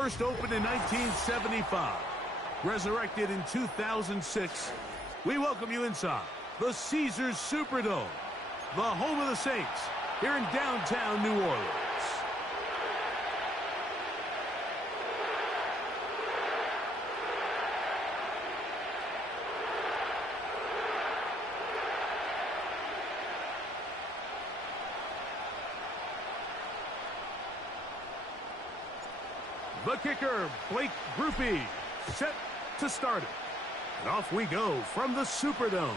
First opened in 1975, resurrected in 2006, we welcome you inside the Caesars Superdome, the home of the Saints, here in downtown New Orleans. The kicker, Blake Grupe, set to start it. And off we go from the Superdome.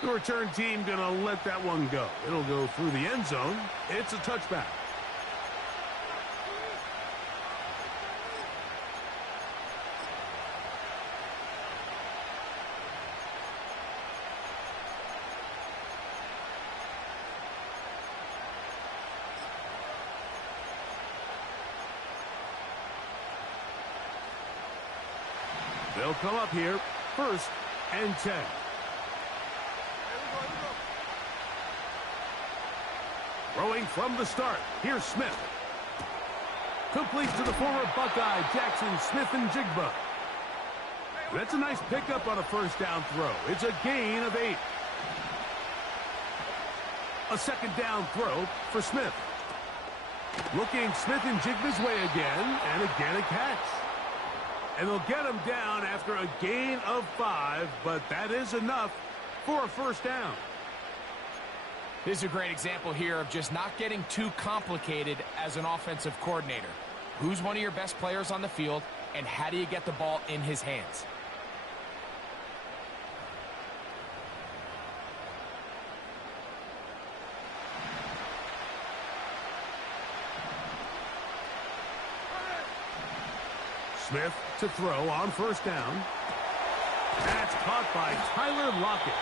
The return team going to let that one go. It'll go through the end zone. It's a touchback. They'll come up here, 1st and 10. Throwing from the start, here's Smith. Complete to the former Buckeye, Jackson Smith-Njigba. That's a nice pickup on a first down throw. It's a gain of 8. A second down throw for Smith. Looking Smith-Njigba's way again, and again a catch. And they'll get him down after a gain of 5, but that is enough for a first down. This is a great example here of just not getting too complicated as an offensive coordinator. Who's one of your best players on the field, and how do you get the ball in his hands? Smith to throw on first down. That's caught by Tyler Lockett.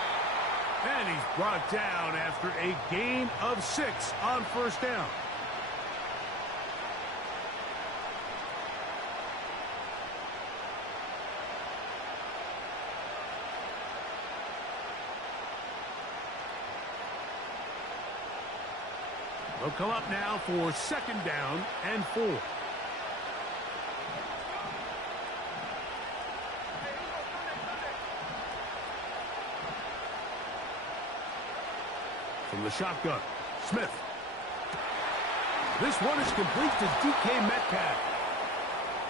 And he's brought down after a gain of 6 on first down. They'll come up now for 2nd down and 4. From the shotgun, Smith. This one is complete to DK Metcalf.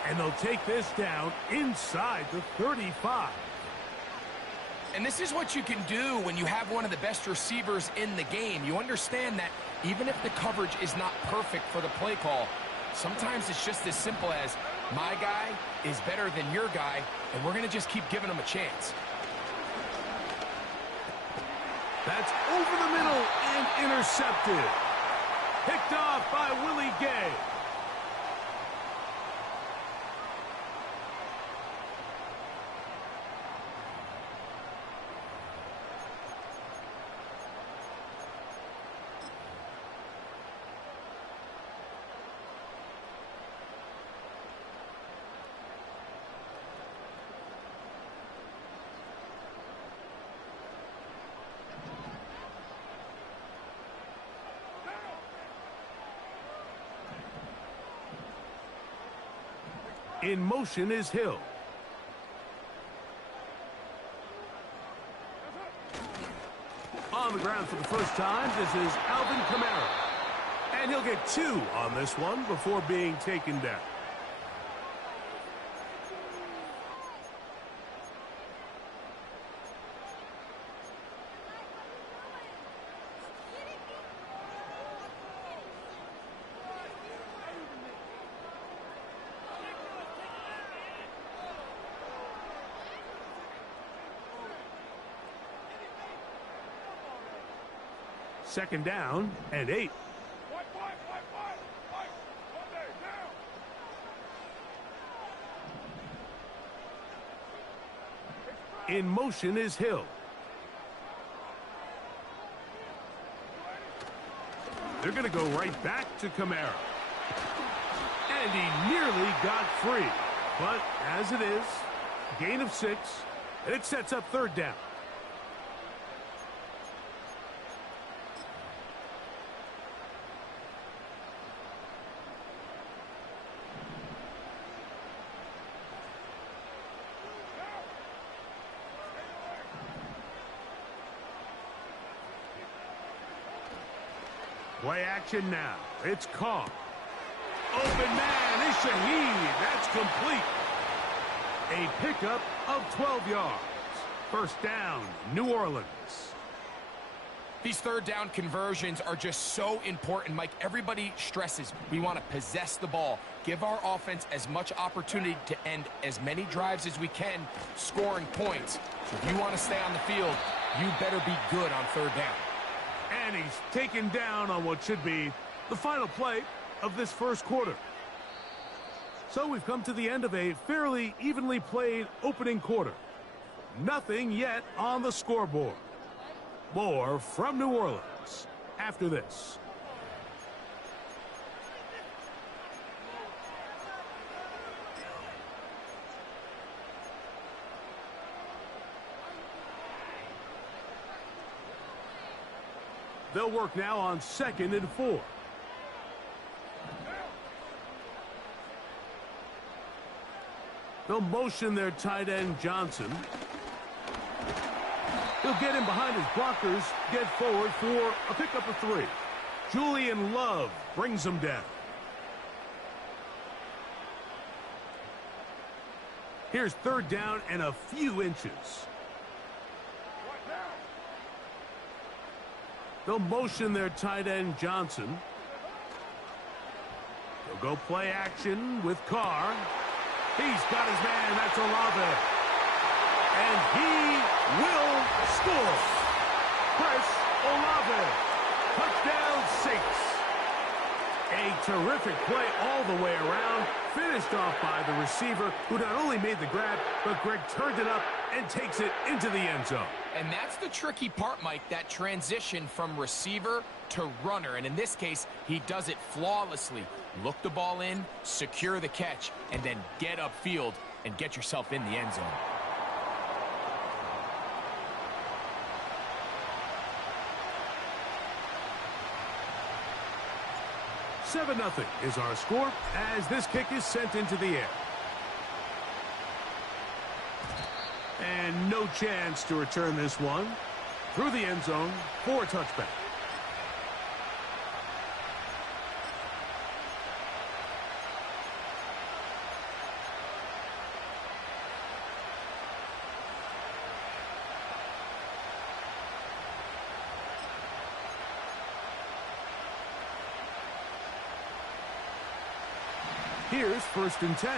And they'll take this down inside the 35. And this is what you can do when you have one of the best receivers in the game. You understand that even if the coverage is not perfect for the play call, sometimes it's just as simple as, my guy is better than your guy, and we're going to just keep giving him a chance. That's over the middle and intercepted. Picked off by Willie Gay. In motion is Hill. On the ground for the first time, this is Alvin Kamara. And he'll get 2 on this one before being taken down. Second down and 8. In motion is Hill. They're going to go right back to Kamara. And he nearly got free. But as it is, gain of 6, and it sets up 3rd down. Play action now. It's Carr. Open man is Shaheed. That's complete. A pickup of 12 yards. First down, New Orleans. These third down conversions are just so important, Mike. Everybody stresses we want to possess the ball, give our offense as much opportunity to end as many drives as we can, scoring points. So if you want to stay on the field, you better be good on third down. And he's taken down on what should be the final play of this first quarter. So we've come to the end of a fairly evenly played opening quarter. Nothing yet on the scoreboard. More from New Orleans after this. They'll work now on 2nd and 4. They'll motion their tight end Johnson. He'll get in behind his blockers, get forward for a pickup of 3. Julian Love brings him down. Here's third down and a few inches. They'll motion their tight end Johnson. They'll go play action with Carr. He's got his man. That's Olave. And he will score. Chris Olave. Touchdown Saints. A terrific play all the way around. Finished off by the receiver, who not only made the grab, but Greg turned it up and takes it into the end zone. And that's the tricky part, Mike, that transition from receiver to runner. And in this case, he does it flawlessly. Look the ball in, secure the catch, and then get upfield and get yourself in the end zone. Seven 0 is our score as this kick is sent into the air. And no chance to return this one through the end zone for a touchback. Here's 1st and 10.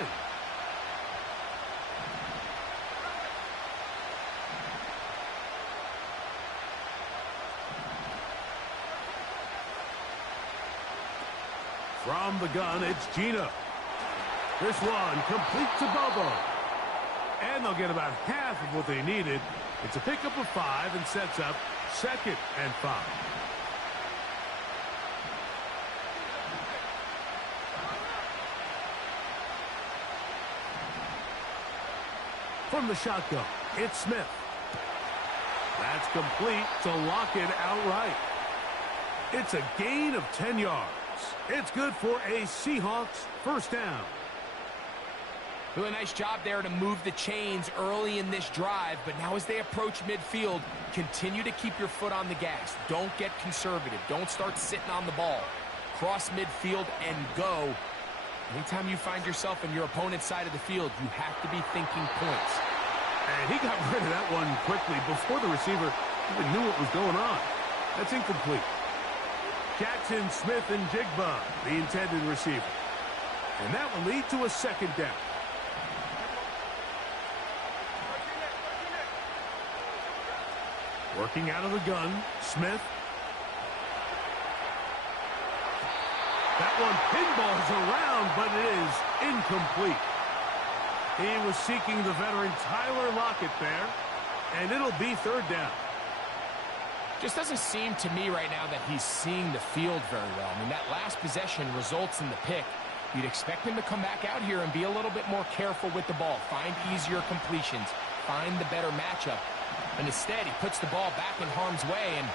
From the gun, it's Gino. This one complete to Bobo. And they'll get about half of what they needed. It's a pickup of 5 and sets up 2nd and 5. From the shotgun, it's Smith. That's complete to lock it outright. It's a gain of 10 yards. It's good for a Seahawks first down. Really nice job there to move the chains early in this drive, but now as they approach midfield, continue to keep your foot on the gas. Don't get conservative. Don't start sitting on the ball. Cross midfield and go. Anytime you find yourself in your opponent's side of the field, you have to be thinking points. And he got rid of that one quickly before the receiver even knew what was going on. That's incomplete. Jackson, Smith, and Jigba, the intended receiver. And that will lead to a 2nd down. Working out of the gun, Smith. That one pinballs around, but it is incomplete. He was seeking the veteran Tyler Lockett there, and it'll be 3rd down. Just doesn't seem to me right now that he's seeing the field very well. I mean, that last possession results in the pick. You'd expect him to come back out here and be a little bit more careful with the ball, find easier completions, find the better matchup. And instead, he puts the ball back in harm's way, and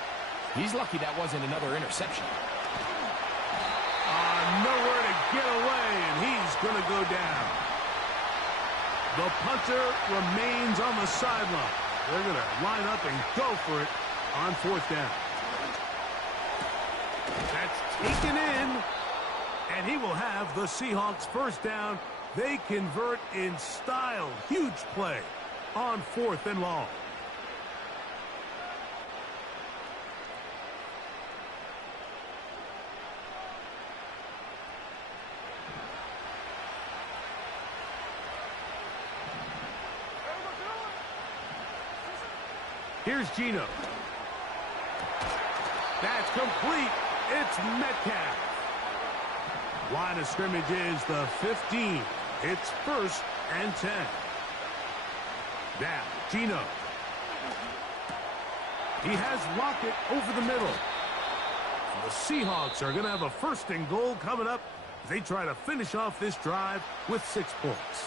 he's lucky that wasn't another interception. Nowhere to get away, and he's going to go down. The punter remains on the sideline. They're going to line up and go for it on 4th down. That's taken in. And he will have the Seahawks first down. They convert in style. Huge play on 4th and long. Here's Geno. That's complete. It's Metcalf. Line of scrimmage is the 15. It's 1st and 10. Now, Geno. He has Lockett over the middle. The Seahawks are going to have a 1st and goal coming up as they try to finish off this drive with 6 points.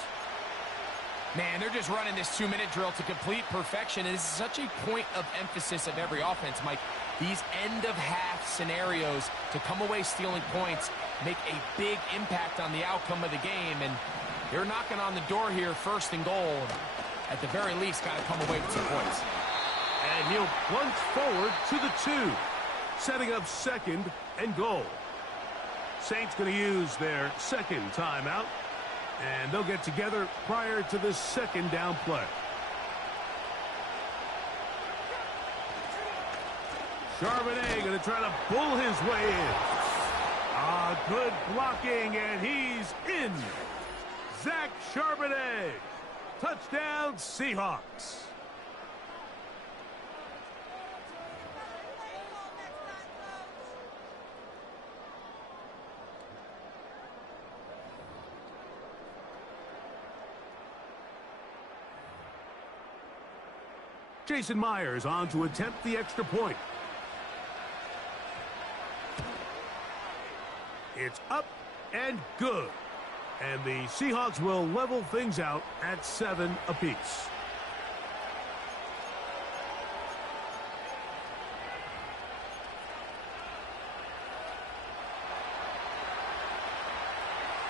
Man, they're just running this 2-minute drill to complete perfection. And this is such a point of emphasis of every offense, Mike. These end-of-half scenarios to come away stealing points make a big impact on the outcome of the game. And they're knocking on the door here, 1st and goal. At the very least, got to come away with some points. And he'll plunge forward to the 2, setting up 2nd and goal. Saints going to use their 2nd timeout. And they'll get together prior to the 2nd down play. Charbonnet going to try to pull his way in. Good blocking, and he's in. Zach Charbonnet. Touchdown, Seahawks. Jason Myers on to attempt the extra point. It's up and good. And the Seahawks will level things out at 7 apiece.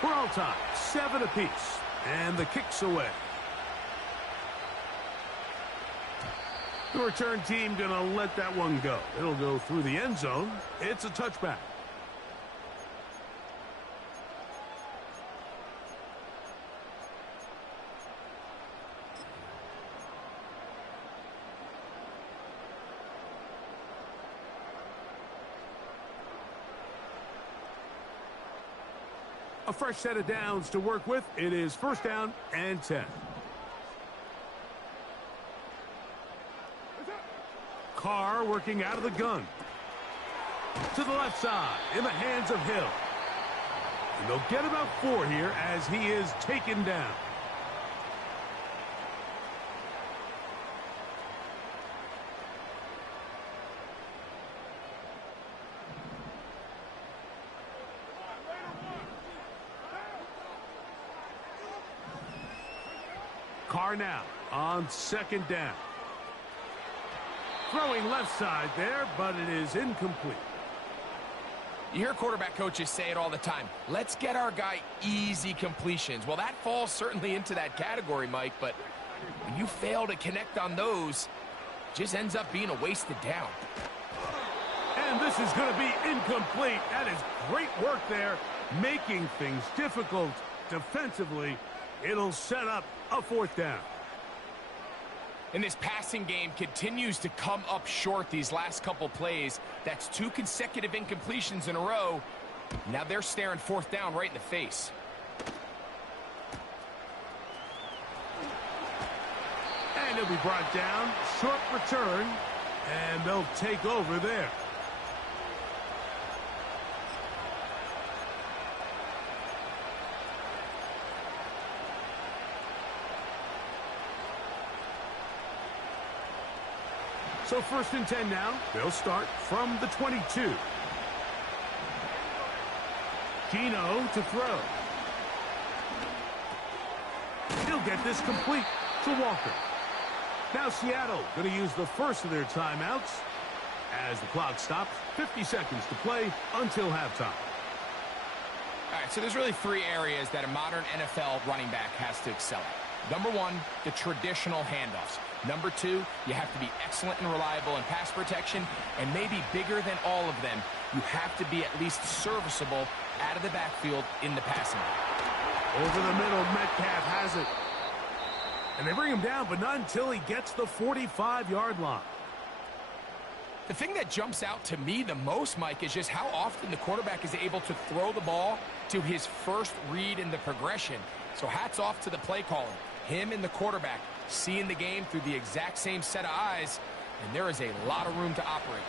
We're all tied, 7 apiece. And the kick's away. The return team going to let that one go. It'll go through the end zone. It's a touchback. A fresh set of downs to work with. It is 1st down and 10. Carr working out of the gun. To the left side, in the hands of Hill. And they'll get about 4 here as he is taken down. Carr now on 2nd down. Throwing left side there, but it is incomplete. You hear quarterback coaches say it all the time. Let's get our guy easy completions. Well, that falls certainly into that category, Mike, but when you fail to connect on those, it just ends up being a wasted down. And this is going to be incomplete. That is great work there, making things difficult defensively. It'll set up a 4th down. And this passing game continues to come up short these last couple plays. That's 2 consecutive incompletions in a row. Now they're staring 4th down right in the face. And he'll be brought down. Short return. And they'll take over there. So 1st and 10 now. They'll start from the 22. Geno to throw. He'll get this complete to Walker. Now Seattle going to use the first of their timeouts as the clock stops. 50 seconds to play until halftime. All right, so there's really 3 areas that a modern NFL running back has to excel at. Number one, the traditional handoffs. Number two, you have to be excellent and reliable in pass protection, and maybe bigger than all of them, you have to be at least serviceable out of the backfield in the passing game. Over the middle, Metcalf has it. And they bring him down, but not until he gets the 45-yard line. The thing that jumps out to me the most, Mike, is just how often the quarterback is able to throw the ball to his first read in the progression. So hats off to the play caller. Him and the quarterback seeing the game through the exact same set of eyes, and there is a lot of room to operate.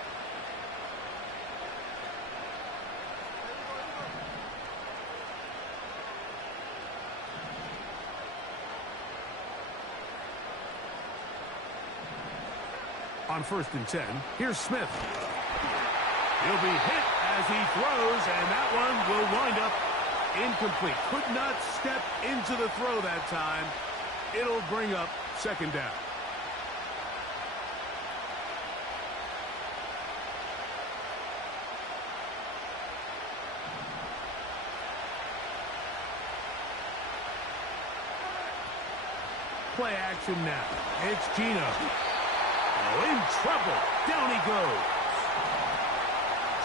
On 1st and 10, here's Smith. He'll be hit as he throws, and that one will wind up incomplete. Could not step into the throw that time. It'll bring up 2nd down. Play action now. It's Gino. Oh, in trouble. Down he goes.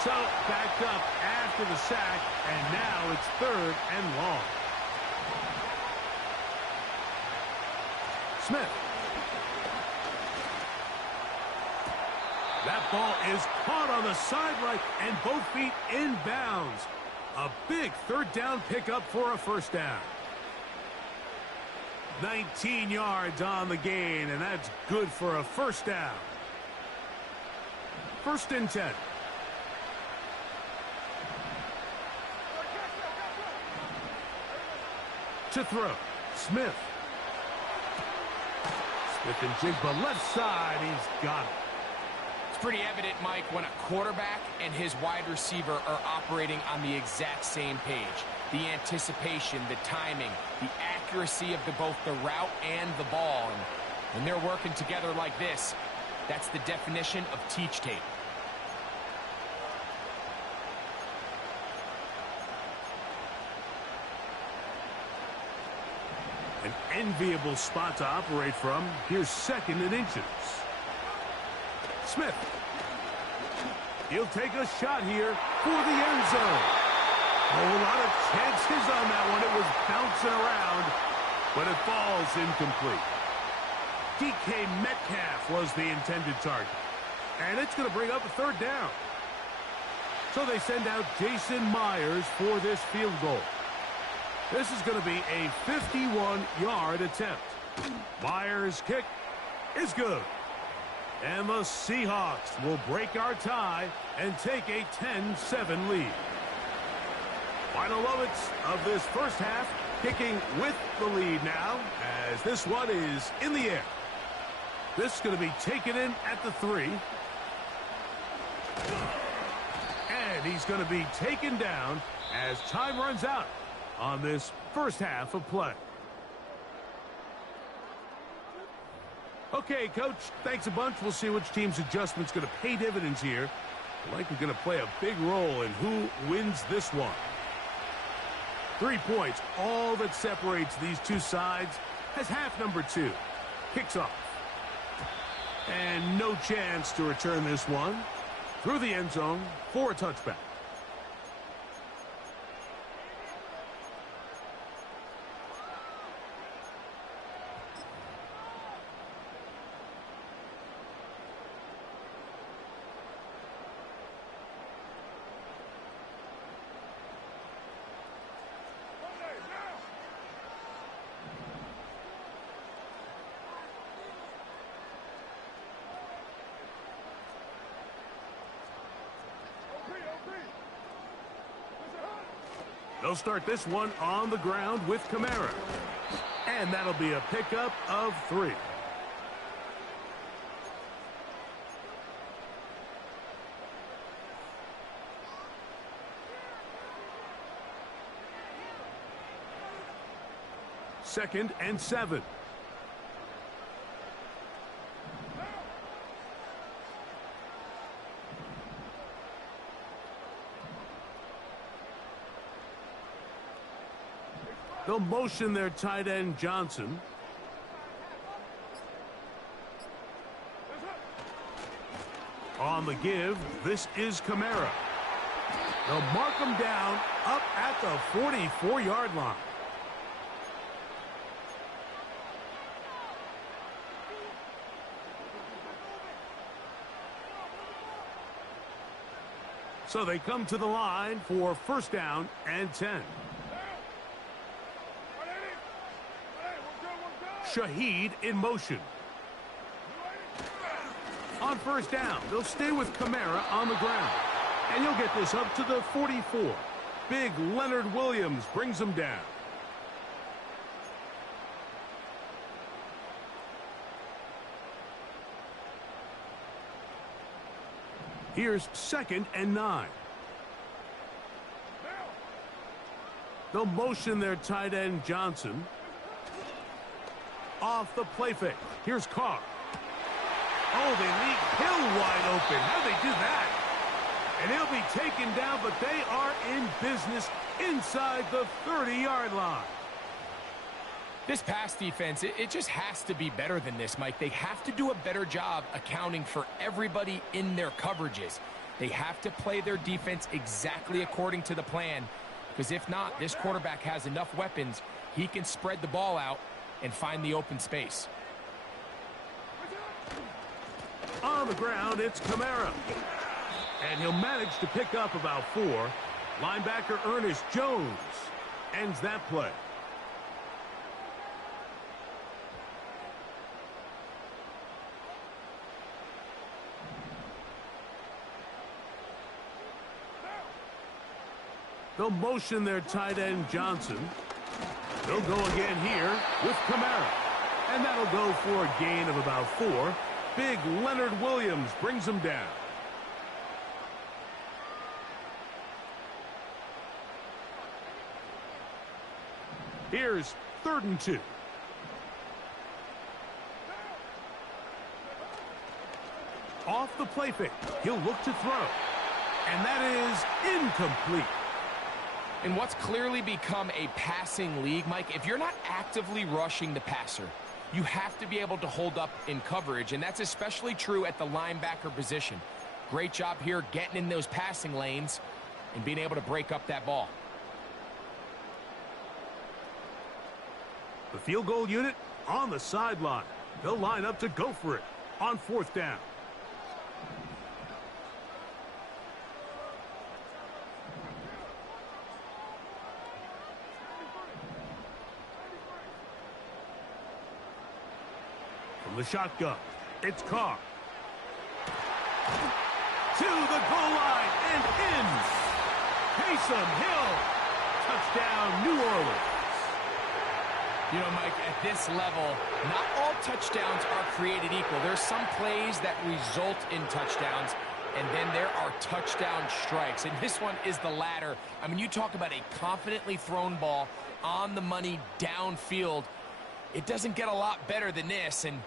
So, backed up after the sack, and now it's 3rd and long. Smith. That ball is caught on the sideline, and both feet inbounds. A big 3rd down pickup for a 1st down. 19 yards on the gain, and that's good for a 1st down. 1st and 10. To throw, Smith. Smith and Jigba left side, he's got it. It's pretty evident, Mike, when a quarterback and his wide receiver are operating on the exact same page. The anticipation, the timing, the accuracy of both the route and the ball. And when they're working together like this, that's the definition of teach tape. An enviable spot to operate from. Here's 2nd and inches. Smith. He'll take a shot here for the end zone. A whole lot of chances on that one. It was bouncing around, but it falls incomplete. DK Metcalf was the intended target. And it's going to bring up a 3rd down. So they send out Jason Myers for this field goal. This is going to be a 51-yard attempt. Myers' kick is good. And the Seahawks will break our tie and take a 10-7 lead. Final moments of this 1st half, kicking with the lead now as this one is in the air. This is going to be taken in at the 3. And he's going to be taken down as time runs out on this 1st half of play. Okay, Coach, thanks a bunch. We'll see which team's adjustment's going to pay dividends here. Likely going to play a big role in who wins this one. 3 points, all that separates these two sides, as half number 2 kicks off. And no chance to return this one through the end zone for a touchback. They'll start this one on the ground with Kamara. And that'll be a pickup of 3. Second and 7. They'll motion their tight end Johnson. On the give, this is Kamara. They'll mark him down up at the 44-yard line. So they come to the line for first down and 10. Shaheed in motion. On first down, they'll stay with Kamara on the ground. And he'll get this up to the 44. Big Leonard Williams brings him down. Here's 2nd and 9. They'll motion their tight end Johnson. Off the play fake. Here's Carr. Oh, they leave Hill wide open. How'd they do that? And he'll be taken down, but they are in business inside the 30-yard line. This pass defense, it just has to be better than this, Mike. They have to do a better job accounting for everybody in their coverages. They have to play their defense exactly according to the plan, because if not, this quarterback has enough weapons. He can spread the ball out and find the open space. On the ground, it's Kamara. And he'll manage to pick up about 4. Linebacker Ernest Jones ends that play. They'll motion their tight end Johnson. They'll go again here with Kamara. And that'll go for a gain of about 4. Big Leonard Williams brings him down. Here's 3rd and 2. Off the play fake. He'll look to throw. And that is incomplete. In what's clearly become a passing league, Mike, if you're not actively rushing the passer, you have to be able to hold up in coverage, and that's especially true at the linebacker position. Great job here getting in those passing lanes and being able to break up that ball. The field goal unit on the sideline. They'll line up to go for it on 4th down. From the shotgun, it's Carr. To the goal line and in. Taysom Hill. Touchdown, New Orleans. You know, Mike, at this level, not all touchdowns are created equal. There's some plays that result in touchdowns, and then there are touchdown strikes. And this one is the latter. I mean, you talk about a confidently thrown ball on the money downfield. It doesn't get a lot better than this, and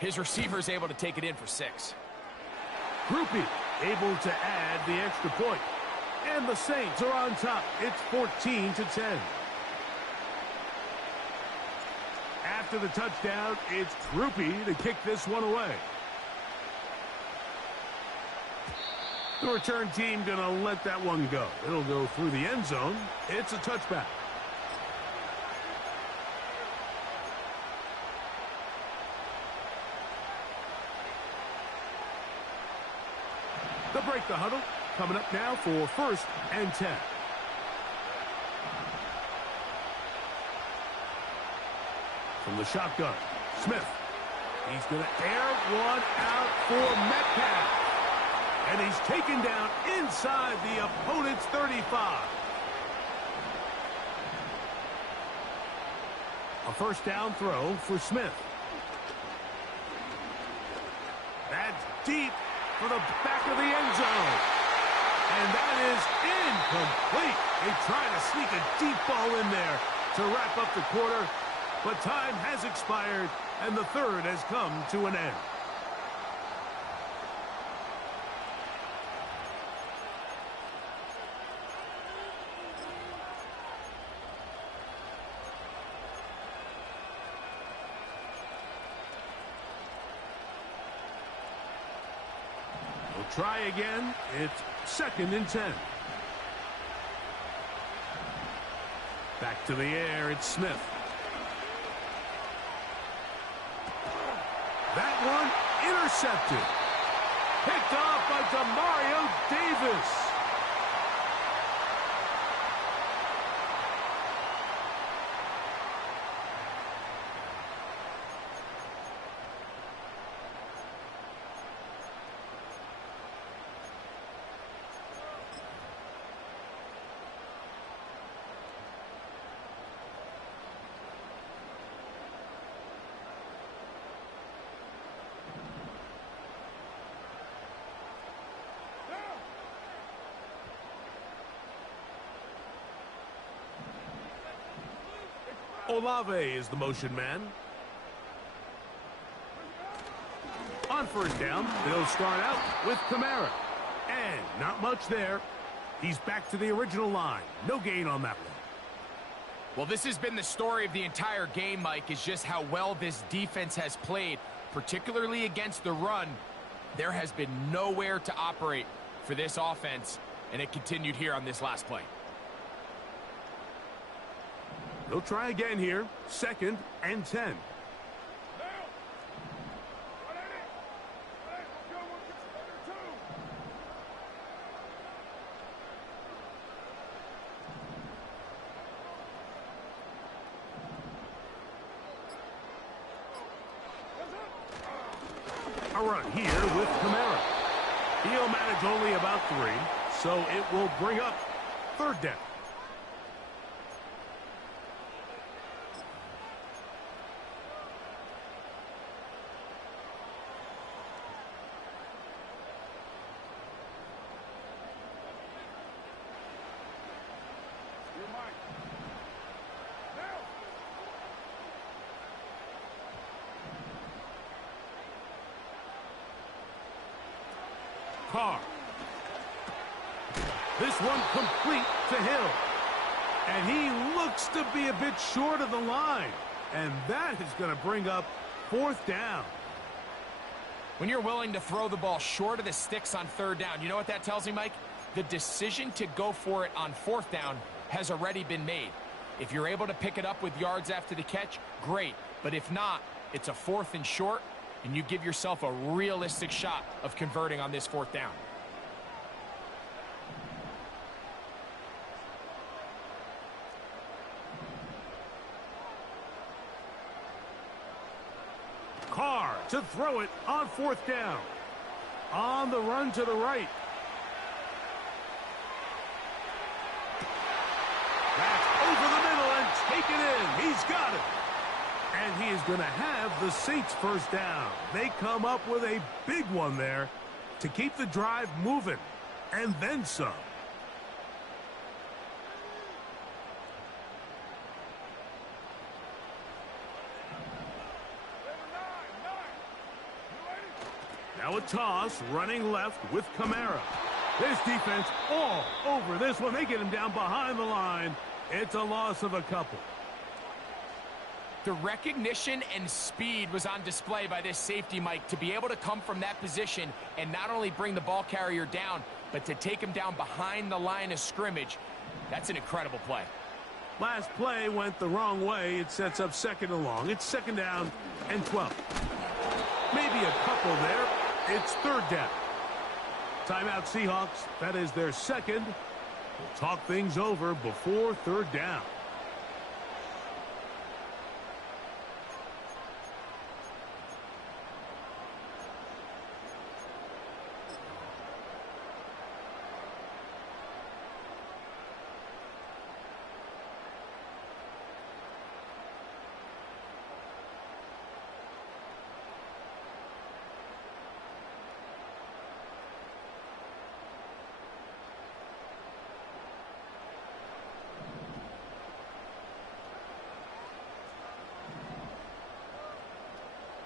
his receiver is able to take it in for 6. Groupie able to add the extra point. And the Saints are on top. It's 14-10. After the touchdown, it's Groupie to kick this one away. The return team going to let that one go. It'll go through the end zone. It's a touchback. They'll break the huddle. Coming up now for 1st and 10. From the shotgun, Smith. He's going to air one out for Metcalf. And he's taken down inside the opponent's 35. A 1st down throw for Smith. That's deep for the back of the end zone. And that is incomplete. They try to sneak a deep ball in there to wrap up the quarter. But time has expired, and the 3rd has come to an end. try again. It's 2nd and 10. Back to the air, it's Smith. That one intercepted. Picked off by Demario Davis. Olave is the motion man. On 1st down, they'll start out with Kamara. And not much there. He's back to the original line. No gain on that one. Well, this has been the story of the entire game, Mike, is just how well this defense has played, particularly against the run. There has been nowhere to operate for this offense, and it continued here on this last play. They'll try again here. 2nd and 10. A run here with Kamara. He'll manage only about 3, so it will bring up 3rd down. Carr. This one complete to Hill. And he looks to be a bit short of the line. And that is going to bring up 4th down. When you're willing to throw the ball short of the sticks on 3rd down, you know what that tells me, Mike? The decision to go for it on 4th down has already been made. If you're able to pick it up with yards after the catch, great. But if not, it's a 4th and short, and you give yourself a realistic shot of converting on this 4th down. Carr to throw it on 4th down. On the run to the right. That's over the middle and taken in. He's got it. And he is going to have the Saints 1st down. They come up with a big one there to keep the drive moving. And then some. Now a toss, running left with Kamara. This defense all over this one. They get him down behind the line. It's a loss of a couple. The recognition and speed was on display by this safety, Mike, to be able to come from that position and not only bring the ball carrier down, but to take him down behind the line of scrimmage. That's an incredible play. Last play went the wrong way. It sets up 2nd and long. It's 2nd down and 12. Maybe a couple there. It's 3rd down. Timeout Seahawks. That is their 2nd. We'll talk things over before 3rd down.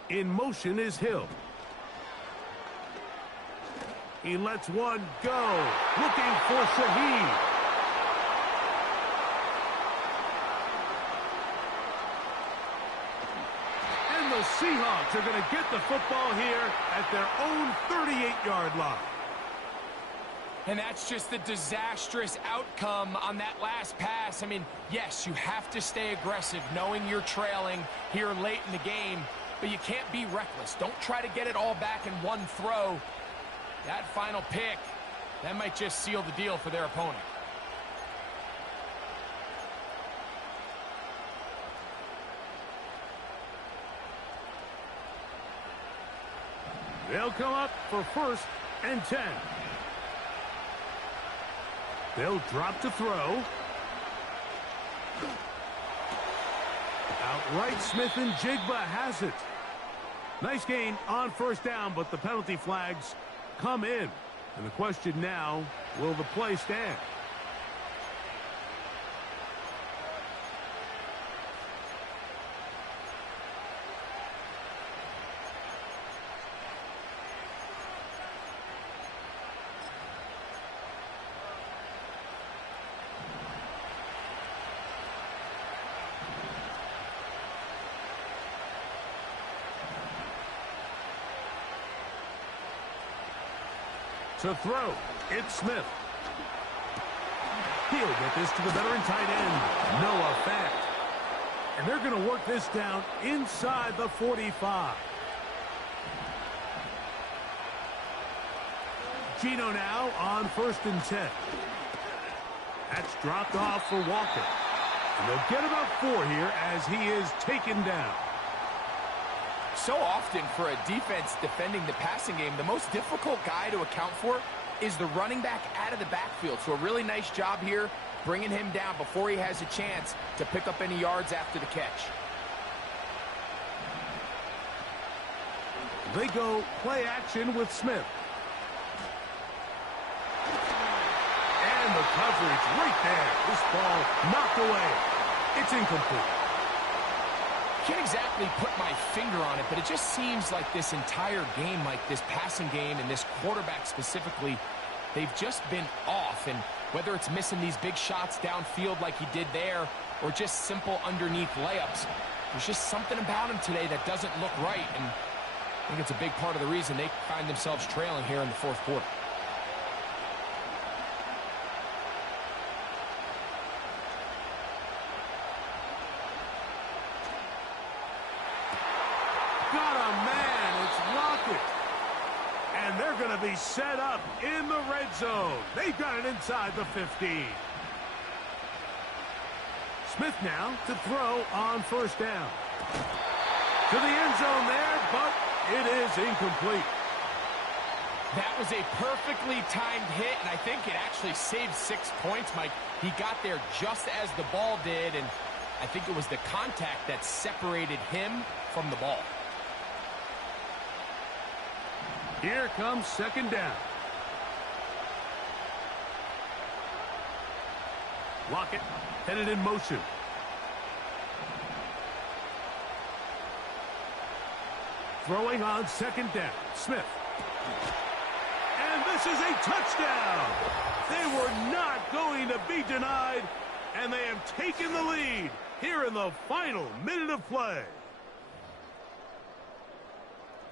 In motion is Hill. He lets one go. Looking for Shaheed. And the Seahawks are going to get the football here at their own 38-yard line. And that's just the disastrous outcome on that last pass. I mean, yes, you have to stay aggressive knowing you're trailing here late in the game, but you can't be reckless. Don't try to get it all back in one throw. That final pick, that might just seal the deal for their opponent. They'll come up for 1st and 10. They'll drop to throw. Outright, Smith and Jigba has it. Nice gain on 1st down, but the penalty flags come in. And the question now, will the play stand? To throw, it's Smith. He'll get this to the veteran tight end, Noah Fant. And they're going to work this down inside the 45. Gino now on 1st and 10. That's dropped off for Walker. And they'll get about 4 here as he is taken down. So often for a defense defending the passing game, the most difficult guy to account for is the running back out of the backfield. So a really nice job here bringing him down before he has a chance to pick up any yards after the catch. They go play action with Smith. And the coverage right there. This ball knocked away. It's incomplete. Can't exactly put my finger on it, but it just seems like this entire game, like this passing game and this quarterback specifically, they've just been off. And whether it's missing these big shots downfield like he did there or just simple underneath layups, there's just something about him today that doesn't look right. And I think it's a big part of the reason they find themselves trailing here in the 4th quarter. And they're going to be set up in the red zone. They've got it inside the 15. Smith now to throw on 1st down. To the end zone there, but it is incomplete. That was a perfectly timed hit, and I think it actually saved 6 points, Mike. He got there just as the ball did, and I think it was the contact that separated him from the ball. Here comes 2nd down. Lockett headed in motion. Throwing on 2nd down. Smith. And this is a touchdown. They were not going to be denied, and they have taken the lead here in the final minute of play.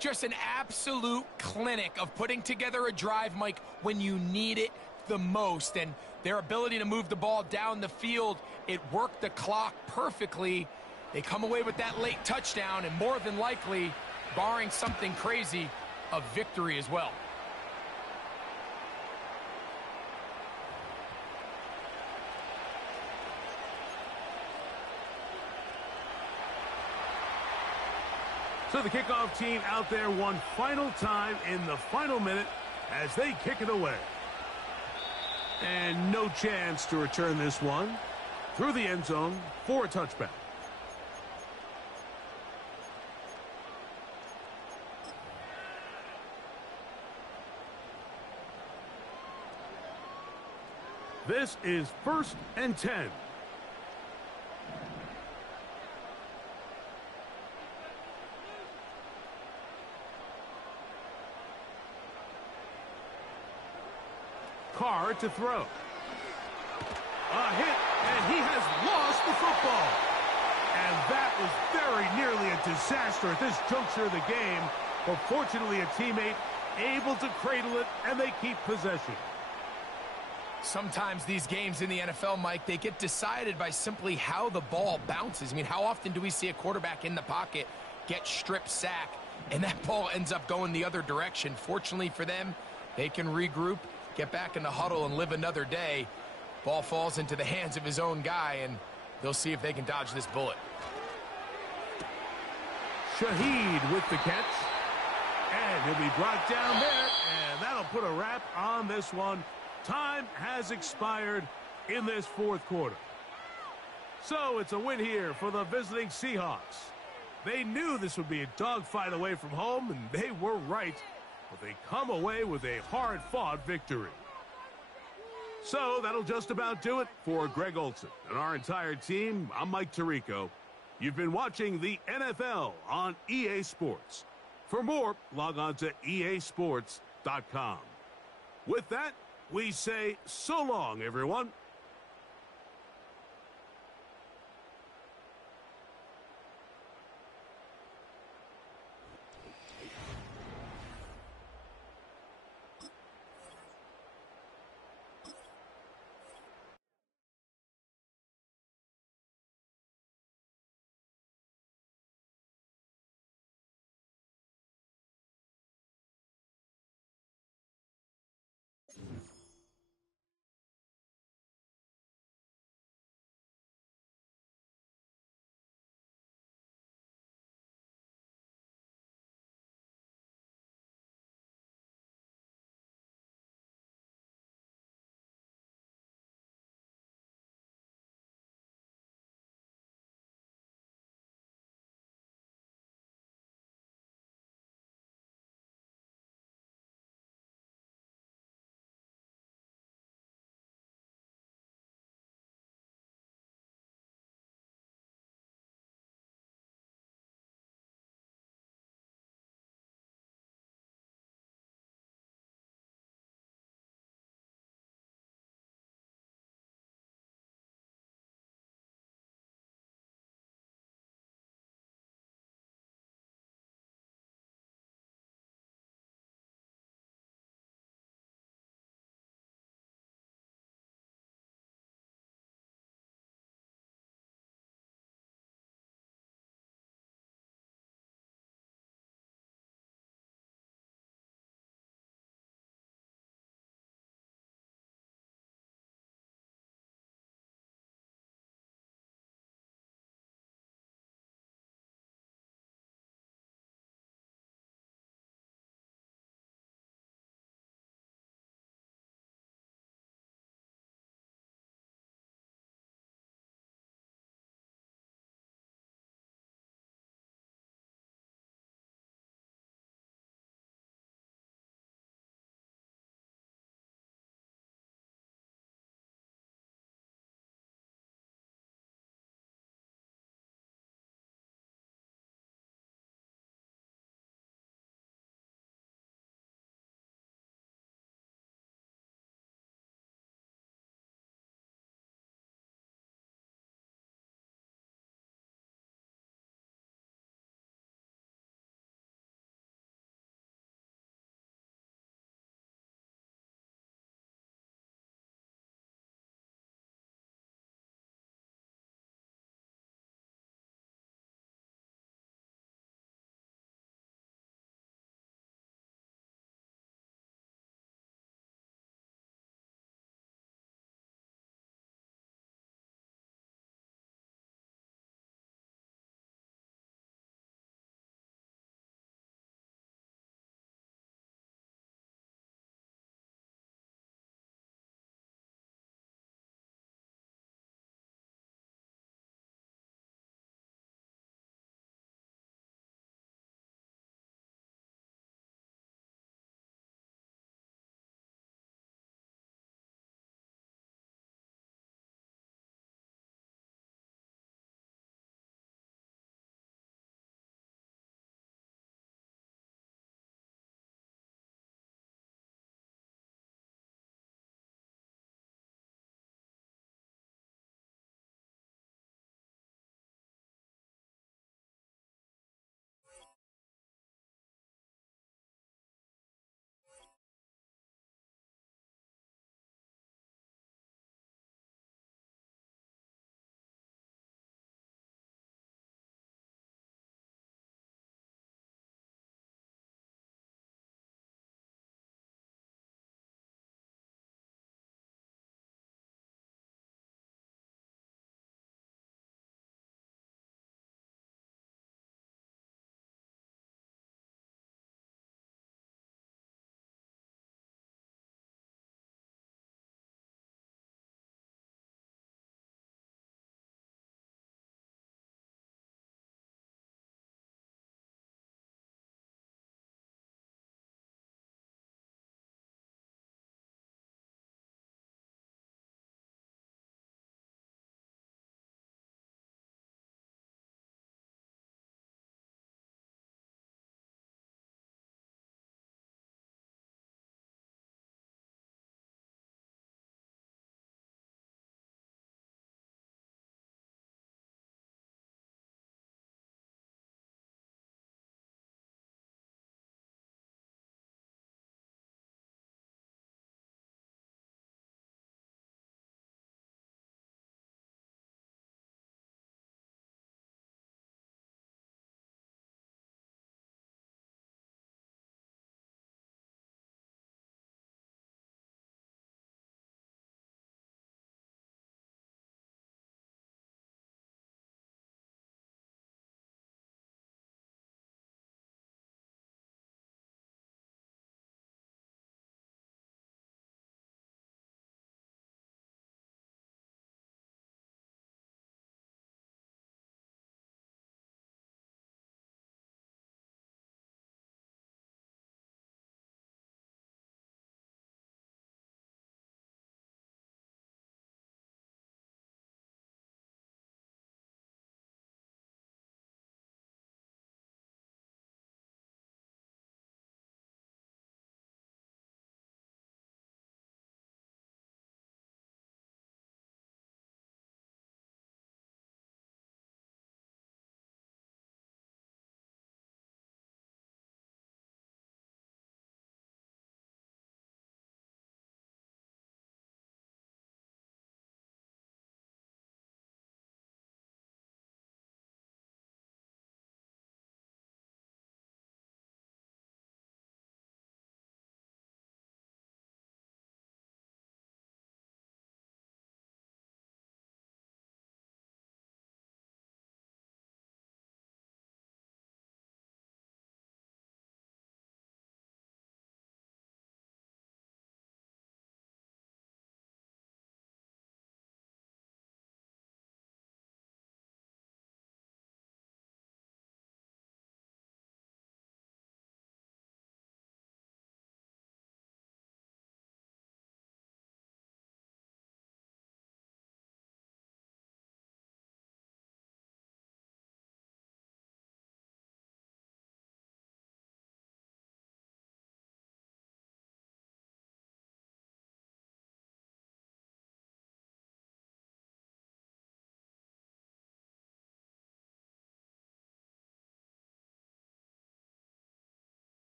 Just an absolute clinic of putting together a drive, Mike, when you need it the most. And their ability to move the ball down the field, it worked the clock perfectly. They come away with that late touchdown, and more than likely, barring something crazy, a victory as well. So the kickoff team out there one final time in the final minute as they kick it away. And no chance to return this one through the end zone for a touchback. This is 1st and 10. Carr to throw. A hit, and he has lost the football. And that was very nearly a disaster at this juncture of the game. But fortunately, a teammate able to cradle it, and they keep possession. Sometimes these games in the NFL, Mike, they get decided by simply how the ball bounces. I mean, how often do we see a quarterback in the pocket get strip sack, and that ball ends up going the other direction? Fortunately for them, they can regroup, get back in the huddle, and live another day. Ball falls into the hands of his own guy, and they'll see if they can dodge this bullet. Shaheed with the catch. And he'll be brought down there, and that'll put a wrap on this one. Time has expired in this fourth quarter. So it's a win here for the visiting Seahawks. They knew this would be a dogfight away from home, and they were right. But they come away with a hard-fought victory. So that'll just about do it for Greg Olson and our entire team. I'm Mike Tirico. You've been watching the NFL on EA Sports. For more, log on to easports.com. With that, we say so long, everyone.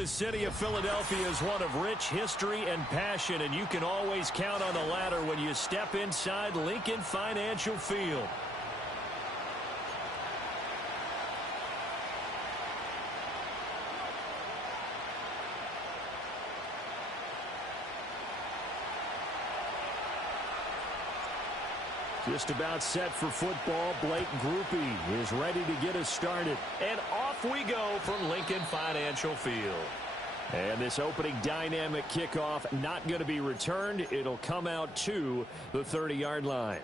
the city of Philadelphia is one of rich history and passion, and you can always count on the latter when you step inside Lincoln Financial Field. Just about set for football. Blake Groupie is ready to get us started. And off we go from Lincoln Financial Field. And this opening dynamic kickoff not going to be returned. It'll come out to the 30-yard line.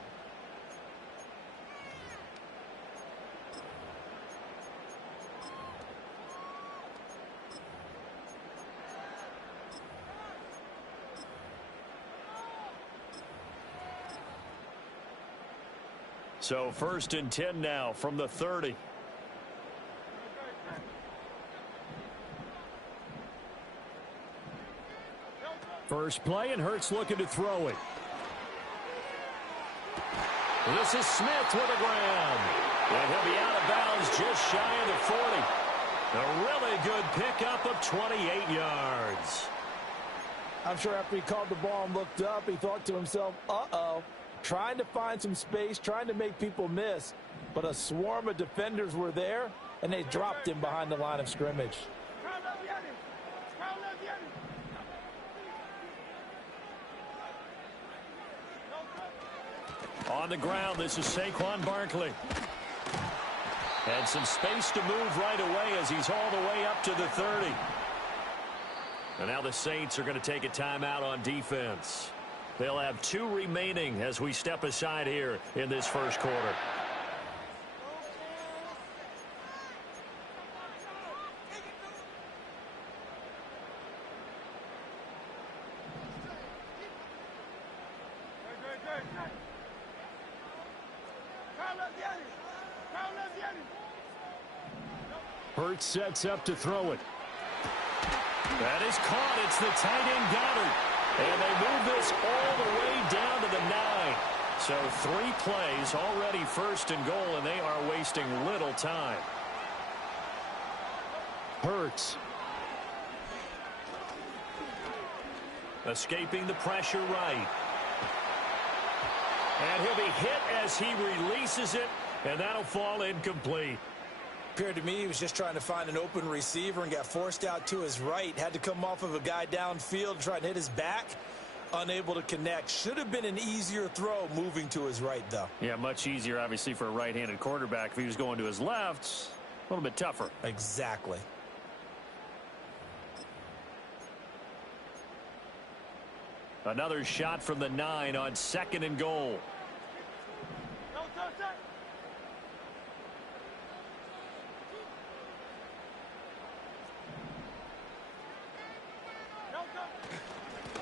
So 1st and 10 now from the 30. First play, and Hurts looking to throw it. This is Smith with a grab. And he'll be out of bounds just shy of the 40. A really good pickup of 28 yards. I'm sure after he caught the ball and looked up, he thought to himself, uh-oh. Trying to find some space, trying to make people miss. But a swarm of defenders were there, and they dropped him behind the line of scrimmage. On the ground, this is Saquon Barkley. Had some space to move right away as he's all the way up to the 30. And now the Saints are going to take a timeout on defense. They'll have 2 remaining as we step aside here in this first quarter. Hurts sets up to throw it. That is caught. It's the tight end Goddard. And they move this all the way down to the 9. So 3 plays already 1st and goal, and they are wasting little time. Hurts. Escaping the pressure right. And he'll be hit as he releases it, and that'll fall incomplete. Appeared to me he was just trying to find an open receiver and got forced out to his right. Had to come off of a guy downfield, try and hit his back. Unable to connect. Should have been an easier throw moving to his right, though. Yeah, much easier, obviously, for a right-handed quarterback. If he was going to his left, a little bit tougher. Exactly. Another shot from the 9 on 2nd and goal.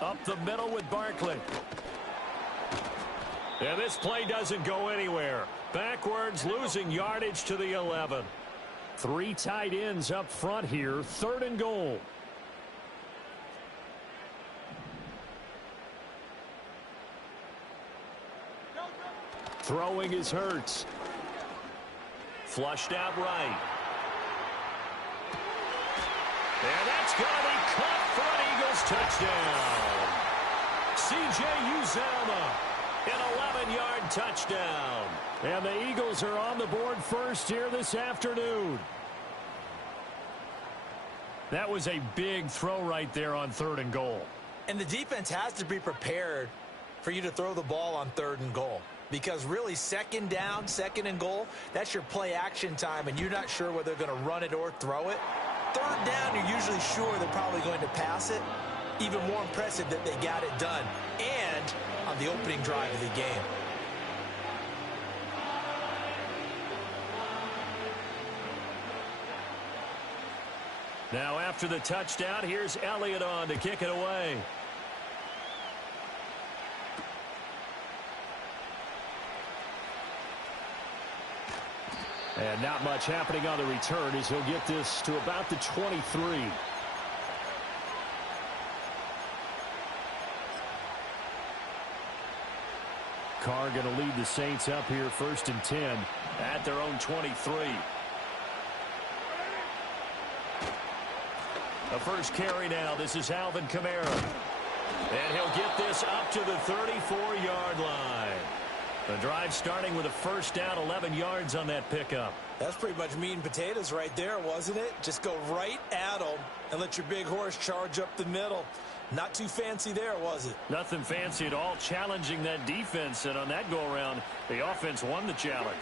Up the middle with Barkley. And this play doesn't go anywhere. Backwards, losing yardage to the 11. 3 tight ends up front here. 3rd and goal. Throwing is Hurts. Flushed out right. And that's going to be caught for an Eagles touchdown. C.J. Uzomah, an 11-yard touchdown. And the Eagles are on the board first here this afternoon. That was a big throw right there on 3rd and goal. And the defense has to be prepared for you to throw the ball on 3rd and goal. Because really, 2nd down, 2nd and goal, that's your play action time, and you're not sure whether they're going to run it or throw it. 3rd down, you're usually sure they're probably going to pass it. Even more impressive that they got it done, and on the opening drive of the game. Now after the touchdown, here's Elliott on to kick it away. And not much happening on the return as he'll get this to about the 23. Carr going to lead the Saints up here 1st and 10 at their own 23. A first carry now. This is Alvin Kamara. And he'll get this up to the 34-yard line. The drive starting with a first down, 11 yards on that pickup. That's pretty much meat and potatoes right there, wasn't it? Just go right at them and let your big horse charge up the middle. Not too fancy there, was it? Nothing fancy at all, challenging that defense. And on that go-around, the offense won the challenge.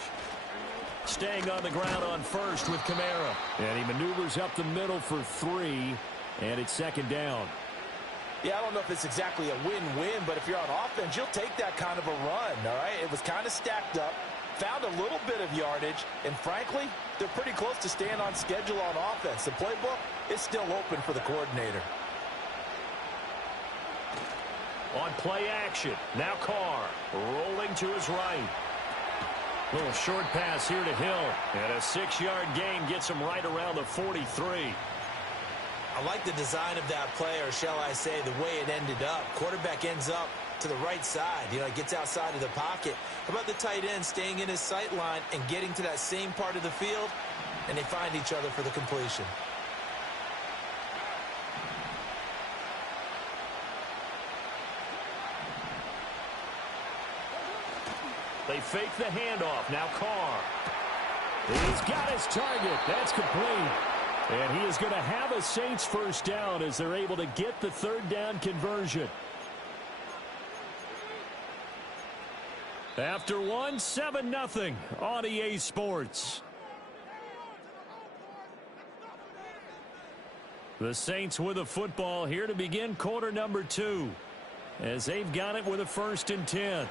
Staying on the ground on first with Kamara. And he maneuvers up the middle for 3, and it's second down. Yeah, I don't know if it's exactly a win-win, but if you're on offense, you'll take that kind of a run, all right? It was kind of stacked up, found a little bit of yardage, and frankly, they're pretty close to staying on schedule on offense. The playbook is still open for the coordinator. On play action, now Carr rolling to his right. Little short pass here to Hill, and a 6-yard gain gets him right around the 43. I like the design of that play, or shall I say the way it ended up. Quarterback ends up to the right side. You know, he gets outside of the pocket. How about the tight end staying in his sight line and getting to that same part of the field, and they find each other for the completion. They fake the handoff. Now Carr. He's got his target. That's complete. And he is going to have a Saints first down as they're able to get the third down conversion. After 7-0 on EA Sports. The Saints with a football here to begin quarter number 2 as they've got it with a 1st and 10.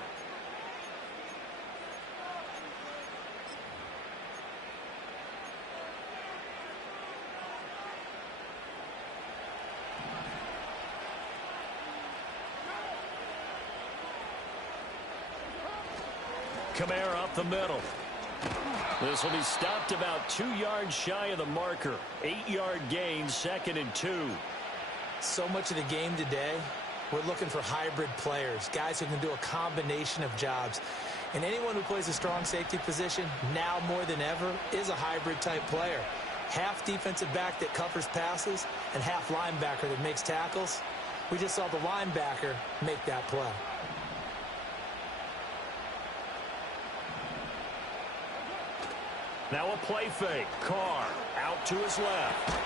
Kamara up the middle. This will be stopped about 2 yards shy of the marker. 8-yard gain, 2nd and 2. So much of the game today, we're looking for hybrid players, guys who can do a combination of jobs. And anyone who plays a strong safety position, now more than ever, is a hybrid type player. Half defensive back that covers passes and half linebacker that makes tackles. We just saw the linebacker make that play. Now a play fake. Carr out to his left.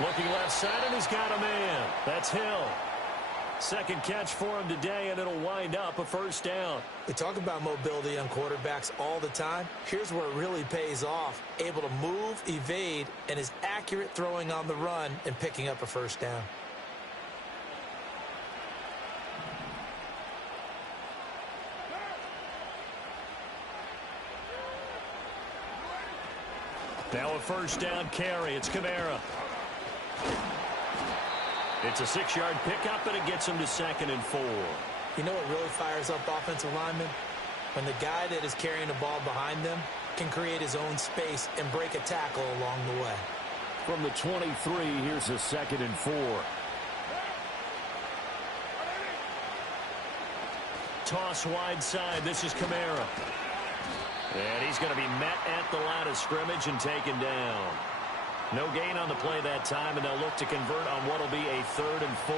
Looking left side, and he's got a man. That's Hill. Second catch for him today, and it'll wind up a first down. We talk about mobility on quarterbacks all the time. Here's where it really pays off. Able to move, evade, and is accurate throwing on the run and picking up a first down. Now a first down carry. It's Kamara. It's a 6-yard pickup, and it gets him to 2nd and 4. You know what really fires up offensive linemen? When the guy that is carrying the ball behind them can create his own space and break a tackle along the way. From the 23, here's a 2nd and 4. Toss wide side. This is Kamara. And he's going to be met at the line of scrimmage and taken down. No gain on the play that time, and they'll look to convert on what will be a 3rd and 4.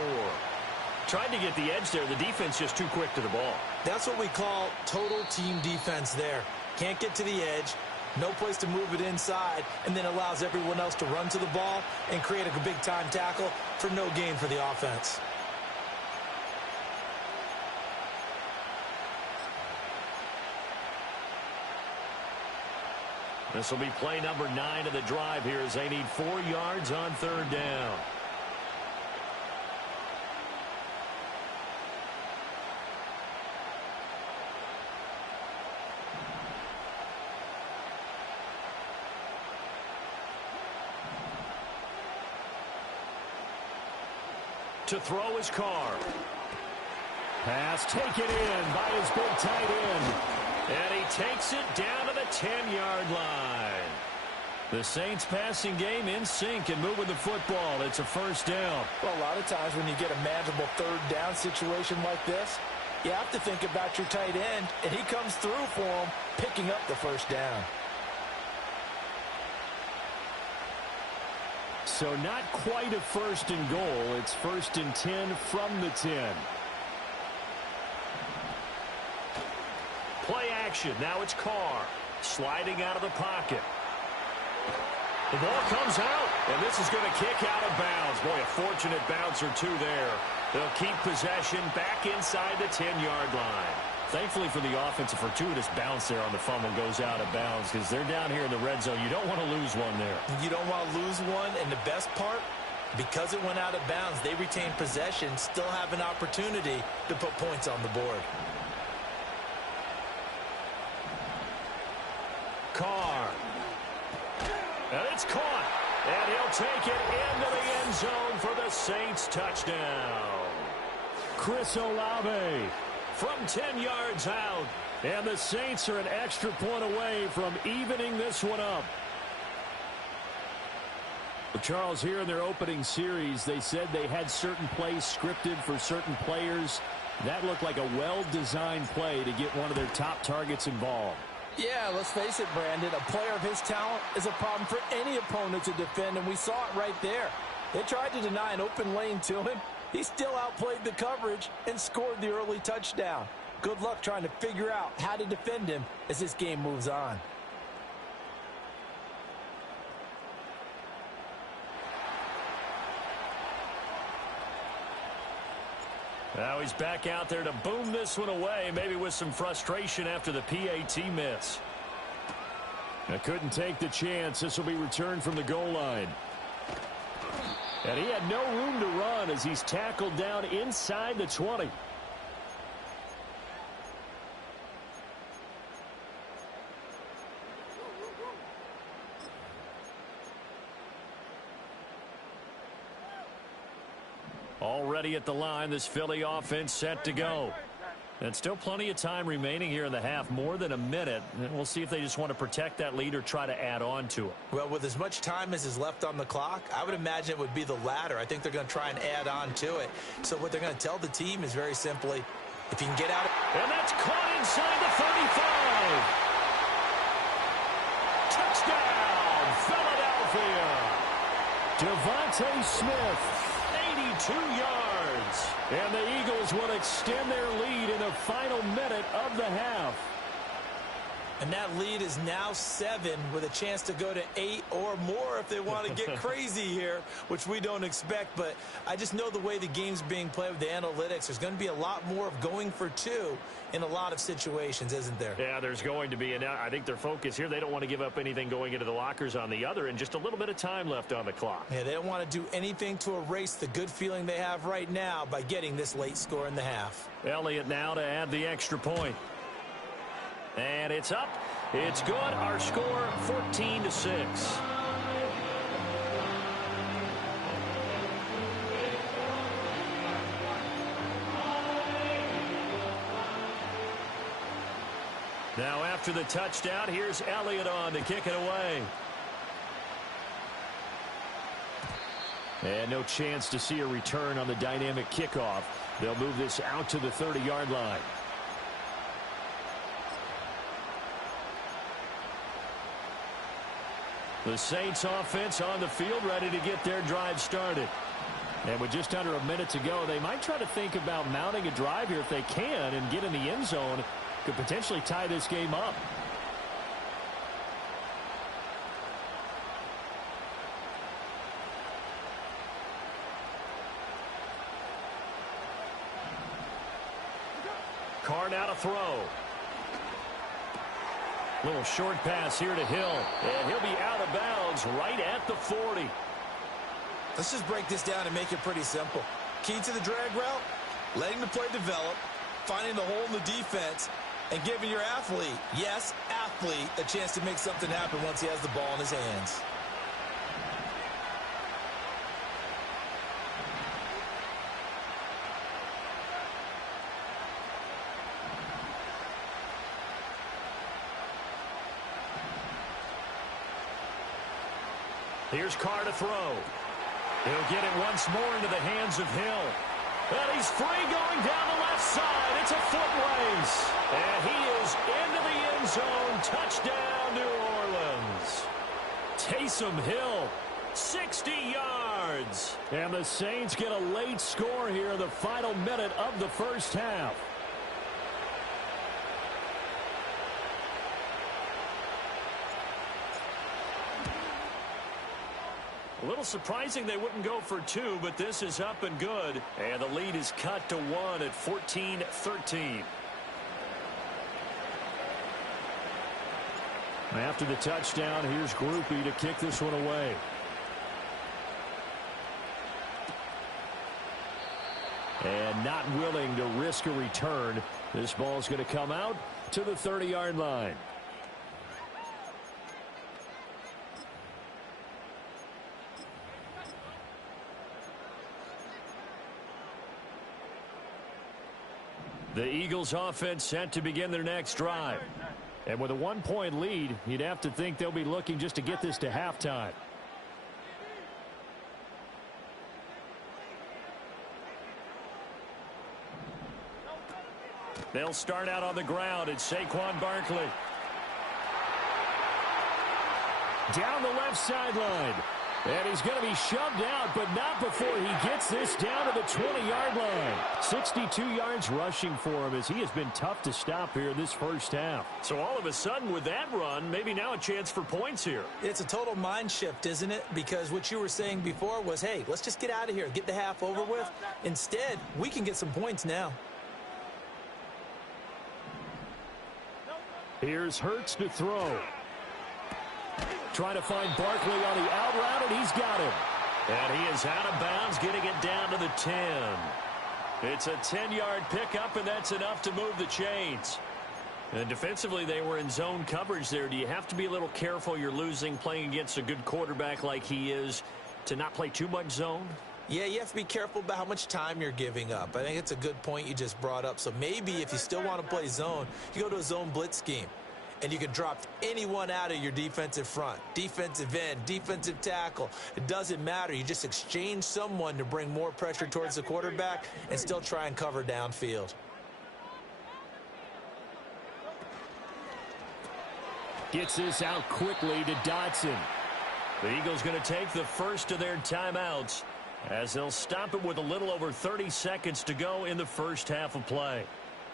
Tried to get the edge there. The defense just too quick to the ball. That's what we call total team defense there. Can't get to the edge, no place to move it inside, and then allows everyone else to run to the ball and create a big-time tackle for no gain for the offense. This will be play number 9 of the drive here as they need 4 yards on 3rd down. To throw his Carr. Pass taken in by his big tight end. And he takes it down to the 10-yard line. The Saints passing game in sync and moving the football. It's a first down. Well, a lot of times when you get a manageable 3rd down situation like this, you have to think about your tight end, and he comes through for him, picking up the first down. So not quite a first and goal. It's first and 10 from the 10. Play action. Now it's Carr sliding out of the pocket. The ball comes out, and this is going to kick out of bounds. Boy, a fortunate bounce or two there. They'll keep possession back inside the 10-yard line. Thankfully for the offense, a fortuitous bounce there on the fumble goes out of bounds because they're down here in the red zone. You don't want to lose one there. You don't want to lose one, and the best part, because it went out of bounds, they retain possession, still have an opportunity to put points on the board. Carr. And it's caught. And he'll take it into the end zone for the Saints touchdown. Chris Olave from 10 yards out. And the Saints are an extra point away from evening this one up. Well, Charles, here in their opening series, they said they had certain plays scripted for certain players. That looked like a well-designed play to get one of their top targets involved. Yeah, let's face it, Brandon. A player of his talent is a problem for any opponent to defend, and we saw it right there. They tried to deny an open lane to him. He still outplayed the coverage and scored the early touchdown. Good luck trying to figure out how to defend him as this game moves on. Now he's back out there to boom this one away, maybe with some frustration after the PAT miss. I couldn't take the chance. This will be returned from the goal line. And he had no room to run as he's tackled down inside the 20. Already at the line, this Philly offense set to go. And still plenty of time remaining here in the half, more than a minute. And we'll see if they just want to protect that lead or try to add on to it. Well, with as much time as is left on the clock, I would imagine it would be the latter. I think they're going to try and add on to it. So what they're going to tell the team is very simply, if you can get out of... And that's caught inside the 35. Touchdown, Philadelphia. Devontae Smith. 82 yards. And the Eagles will extend their lead in the final minute of the half. And that lead is now 7 with a chance to go to 8 or more if they want to get crazy here, which we don't expect. But I just know the way the game's being played with the analytics, there's going to be a lot more of going for 2 in a lot of situations, isn't there? Yeah, there's going to be. And I think their focus here, they don't want to give up anything going into the lockers on the other, and just a little bit of time left on the clock. Yeah, they don't want to do anything to erase the good feeling they have right now by getting this late score in the half. Elliott now to add the extra point. And it's up. It's good. Our score, 14-6. Now after the touchdown, here's Elliott on to kick it away. And no chance to see a return on the dynamic kickoff. They'll move this out to the 30-yard line. The Saints offense on the field, ready to get their drive started. And with just under a minute to go, they might try to think about mounting a drive here if they can and get in the end zone. Could potentially tie this game up. Carr now to throw. Little short pass here to Hill. And he'll be out of bounds right at the 40. Let's just break this down and make it pretty simple. Key to the drag route, letting the play develop, finding the hole in the defense, and giving your athlete, yes, athlete, a chance to make something happen once he has the ball in his hands. Here's Carr to throw. He'll get it once more into the hands of Hill. And he's free going down the left side. It's a foot race. And he is into the end zone. Touchdown, New Orleans. Taysom Hill 60 yards. And the Saints get a late score here in the final minute of the first half. A little surprising they wouldn't go for two, but this is up and good. And the lead is cut to 1 at 14-13. After the touchdown, here's Groupie to kick this one away. And not willing to risk a return. This ball's going to come out to the 30-yard line. The Eagles offense set to begin their next drive. And with a 1-point lead, you'd have to think they'll be looking just to get this to halftime. They'll start out on the ground. It's Saquon Barkley. Down the left sideline. And he's going to be shoved out, but not before he gets this down to the 20-yard line. 62 yards rushing for him as he has been tough to stop here this first half. So all of a sudden with that run, maybe now a chance for points here. It's a total mind shift, isn't it? Because what you were saying before was, hey, let's just get out of here, get the half over with. Instead, we can get some points now. Here's Hurts to throw. Trying to find Barkley on the out route, and he's got him. And he is out of bounds, getting it down to the 10. It's a 10-yard pickup, and that's enough to move the chains. And defensively, they were in zone coverage there. Do you have to be a little careful you're losing playing against a good quarterback like he is to not play too much zone? Yeah, you have to be careful about how much time you're giving up. I think it's a good point you just brought up. So maybe if you still want to play zone, you go to a zone blitz scheme. And you can drop anyone out of your defensive front, defensive end, defensive tackle. It doesn't matter. You just exchange someone to bring more pressure towards the quarterback and still try and cover downfield. Gets this out quickly to Dotson. The Eagles going to take the first of their timeouts as they'll stop it with a little over 30 seconds to go in the first half of play.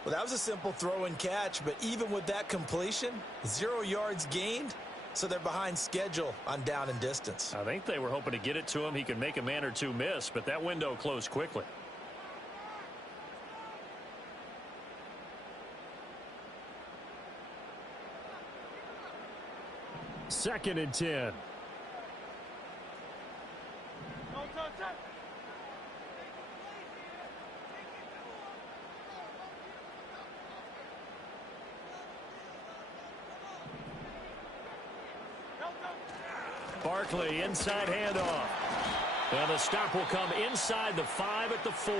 Well, that was a simple throw and catch, but even with that completion, 0 yards gained, so they're behind schedule on down and distance. I think they were hoping to get it to him. He could make a man or two miss, but that window closed quickly. Second and 10. Barkley, inside handoff. And the stop will come inside the 5 at the 4.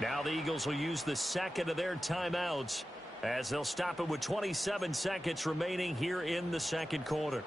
Now the Eagles will use the second of their timeouts as they'll stop it with 27 seconds remaining here in the second quarter.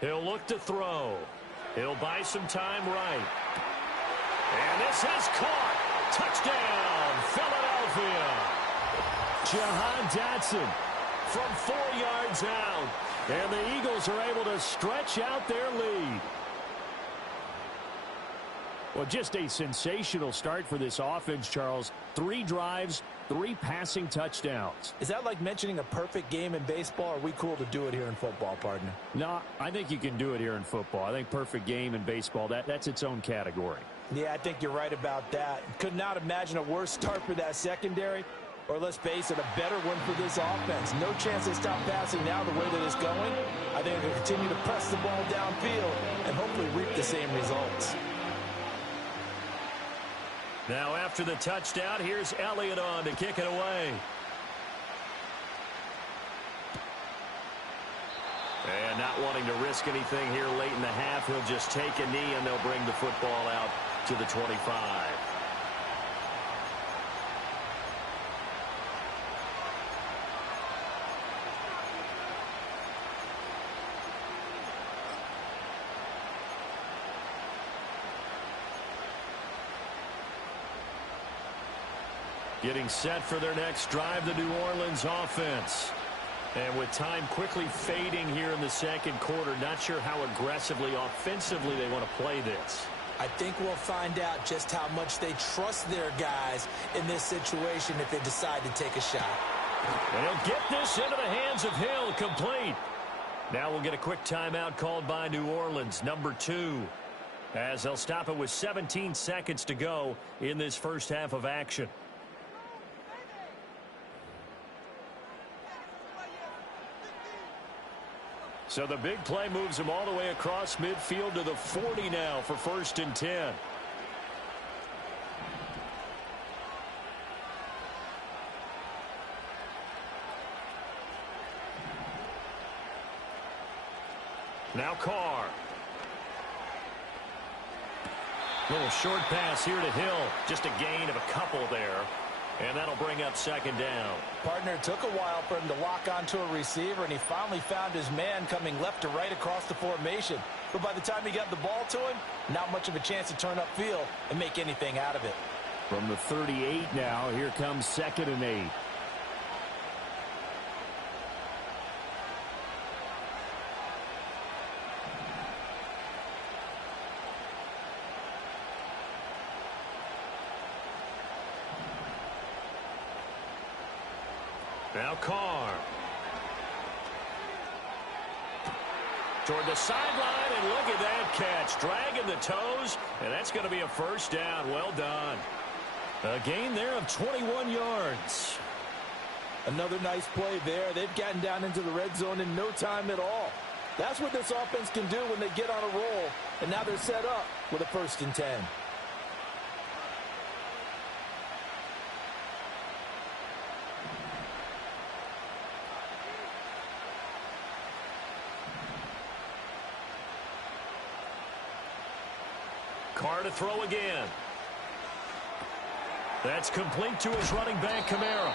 He'll look to throw. He'll buy some time right. And this is caught. Touchdown, Philadelphia. Jahan Dotson from 4 yards out. And the Eagles are able to stretch out their lead. Well, just a sensational start for this offense, Charles. 3 drives, 3 passing touchdowns. Is that like mentioning a perfect game in baseball? Or are we cool to do it here in football, partner? No, I think you can do it here in football. I think perfect game in baseball, that's its own category. Yeah, I think you're right about that. Could not imagine a worse start for that secondary. Or let's face it, a better one for this offense. No chance they stop passing now the way that it's going. I think they'll continue to press the ball downfield and hopefully reap the same results. Now after the touchdown, here's Elliott on to kick it away. And not wanting to risk anything here late in the half, he'll just take a knee, and they'll bring the football out to the 25. Getting set for their next drive, the New Orleans offense. And with time quickly fading here in the second quarter, not sure how aggressively, offensively they want to play this. I think we'll find out just how much they trust their guys in this situation if they decide to take a shot. And he'll get this into the hands of Hill, complete. Now we'll get a quick timeout called by New Orleans, number 2, as they'll stop it with 17 seconds to go in this first half of action. So the big play moves him all the way across midfield to the 40 now for 1st and 10. Now Carr. Little short pass here to Hill. Just a gain of a couple there. And that'll bring up 2nd down. Partner, took a while for him to lock onto a receiver, and he finally found his man coming left to right across the formation. But by the time he got the ball to him, not much of a chance to turn upfield and make anything out of it. From the 38 now, here comes 2nd and 8. Now Carr. Toward the sideline, and look at that catch. Dragging the toes, and that's going to be a 1st down. Well done. A gain there of 21 yards. Another nice play there. They've gotten down into the red zone in no time at all. That's what this offense can do when they get on a roll, and now they're set up with a 1st and 10. Carr to throw again. That's complete to his running back, Kamara.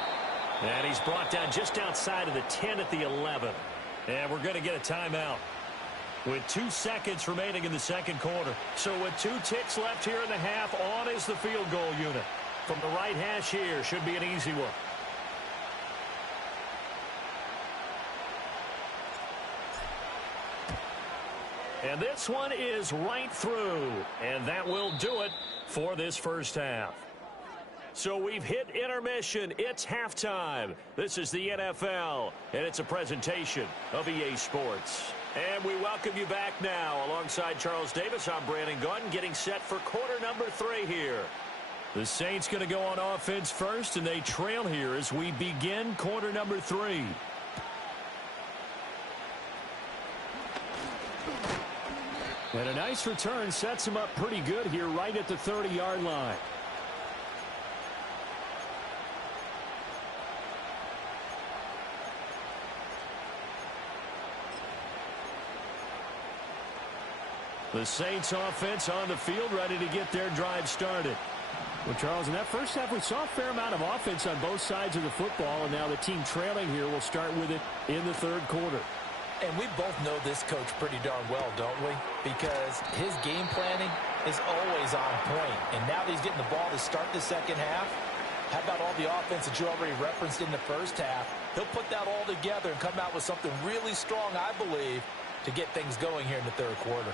And he's brought down just outside of the 10 at the 11. And we're going to get a timeout with 2 seconds remaining in the second quarter. So with 2 ticks left here in the half, on is the field goal unit. From the right hash here, should be an easy one. And this one is right through. And that will do it for this first half. So we've hit intermission. It's halftime. This is the NFL, and it's a presentation of EA Sports. And we welcome you back now. Alongside Charles Davis, I'm Brandon Gunn, getting set for quarter number 3 here. The Saints going to go on offense first, and they trail here as we begin quarter number 3. And a nice return sets him up pretty good here right at the 30-yard line. The Saints offense on the field, ready to get their drive started. Well, Charles, in that first half, we saw a fair amount of offense on both sides of the football, and now the team trailing here will start with it in the third quarter. And we both know this coach pretty darn well, don't we? Because his game planning is always on point. And now that he's getting the ball to start the second half, how about all the offense that you already referenced in the first half? He'll put that all together and come out with something really strong, I believe, to get things going here in the third quarter.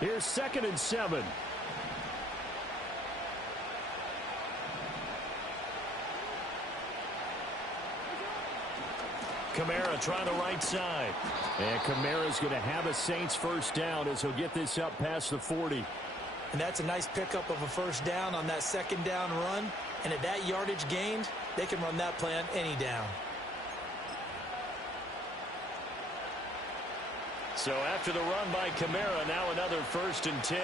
Here's 2nd and 7. Kamara trying the right side. And Kamara's going to have a Saints first down as he'll get this up past the 40. And that's a nice pickup of a first down on that second down run. And at that yardage gained, they can run that play on any down. So after the run by Kamara, now another 1st and 10.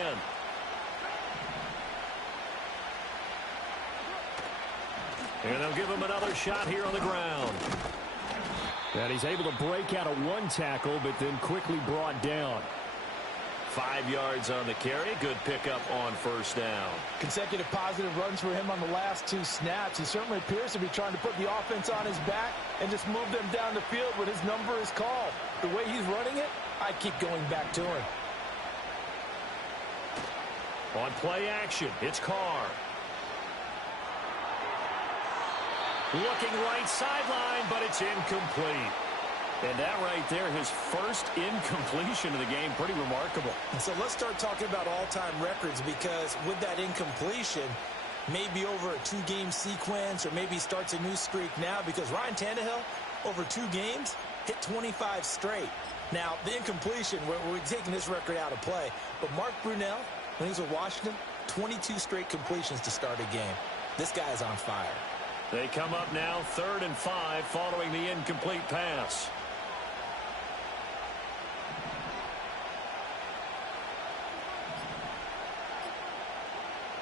And they'll give him another shot here on the ground. And he's able to break out of one tackle, but then quickly brought down. 5 yards on the carry. Good pickup on first down. Consecutive positive runs for him on the last 2 snaps. He certainly appears to be trying to put the offense on his back and just move them down the field when his number is called. The way he's running it, I keep going back to him. On play action, it's Carr. Looking right sideline, but it's incomplete. And that right there, his first incompletion of the game, pretty remarkable. So let's start talking about all-time records, because with that incompletion, maybe over a 2-game sequence, or maybe starts a new streak now, because Ryan Tannehill, over 2 games, hit 25 straight. Now, the incompletion, we're taking this record out of play, but Mark Brunell, when he was with Washington, 22 straight completions to start a game. This guy's on fire. They come up now 3rd and 5 following the incomplete pass.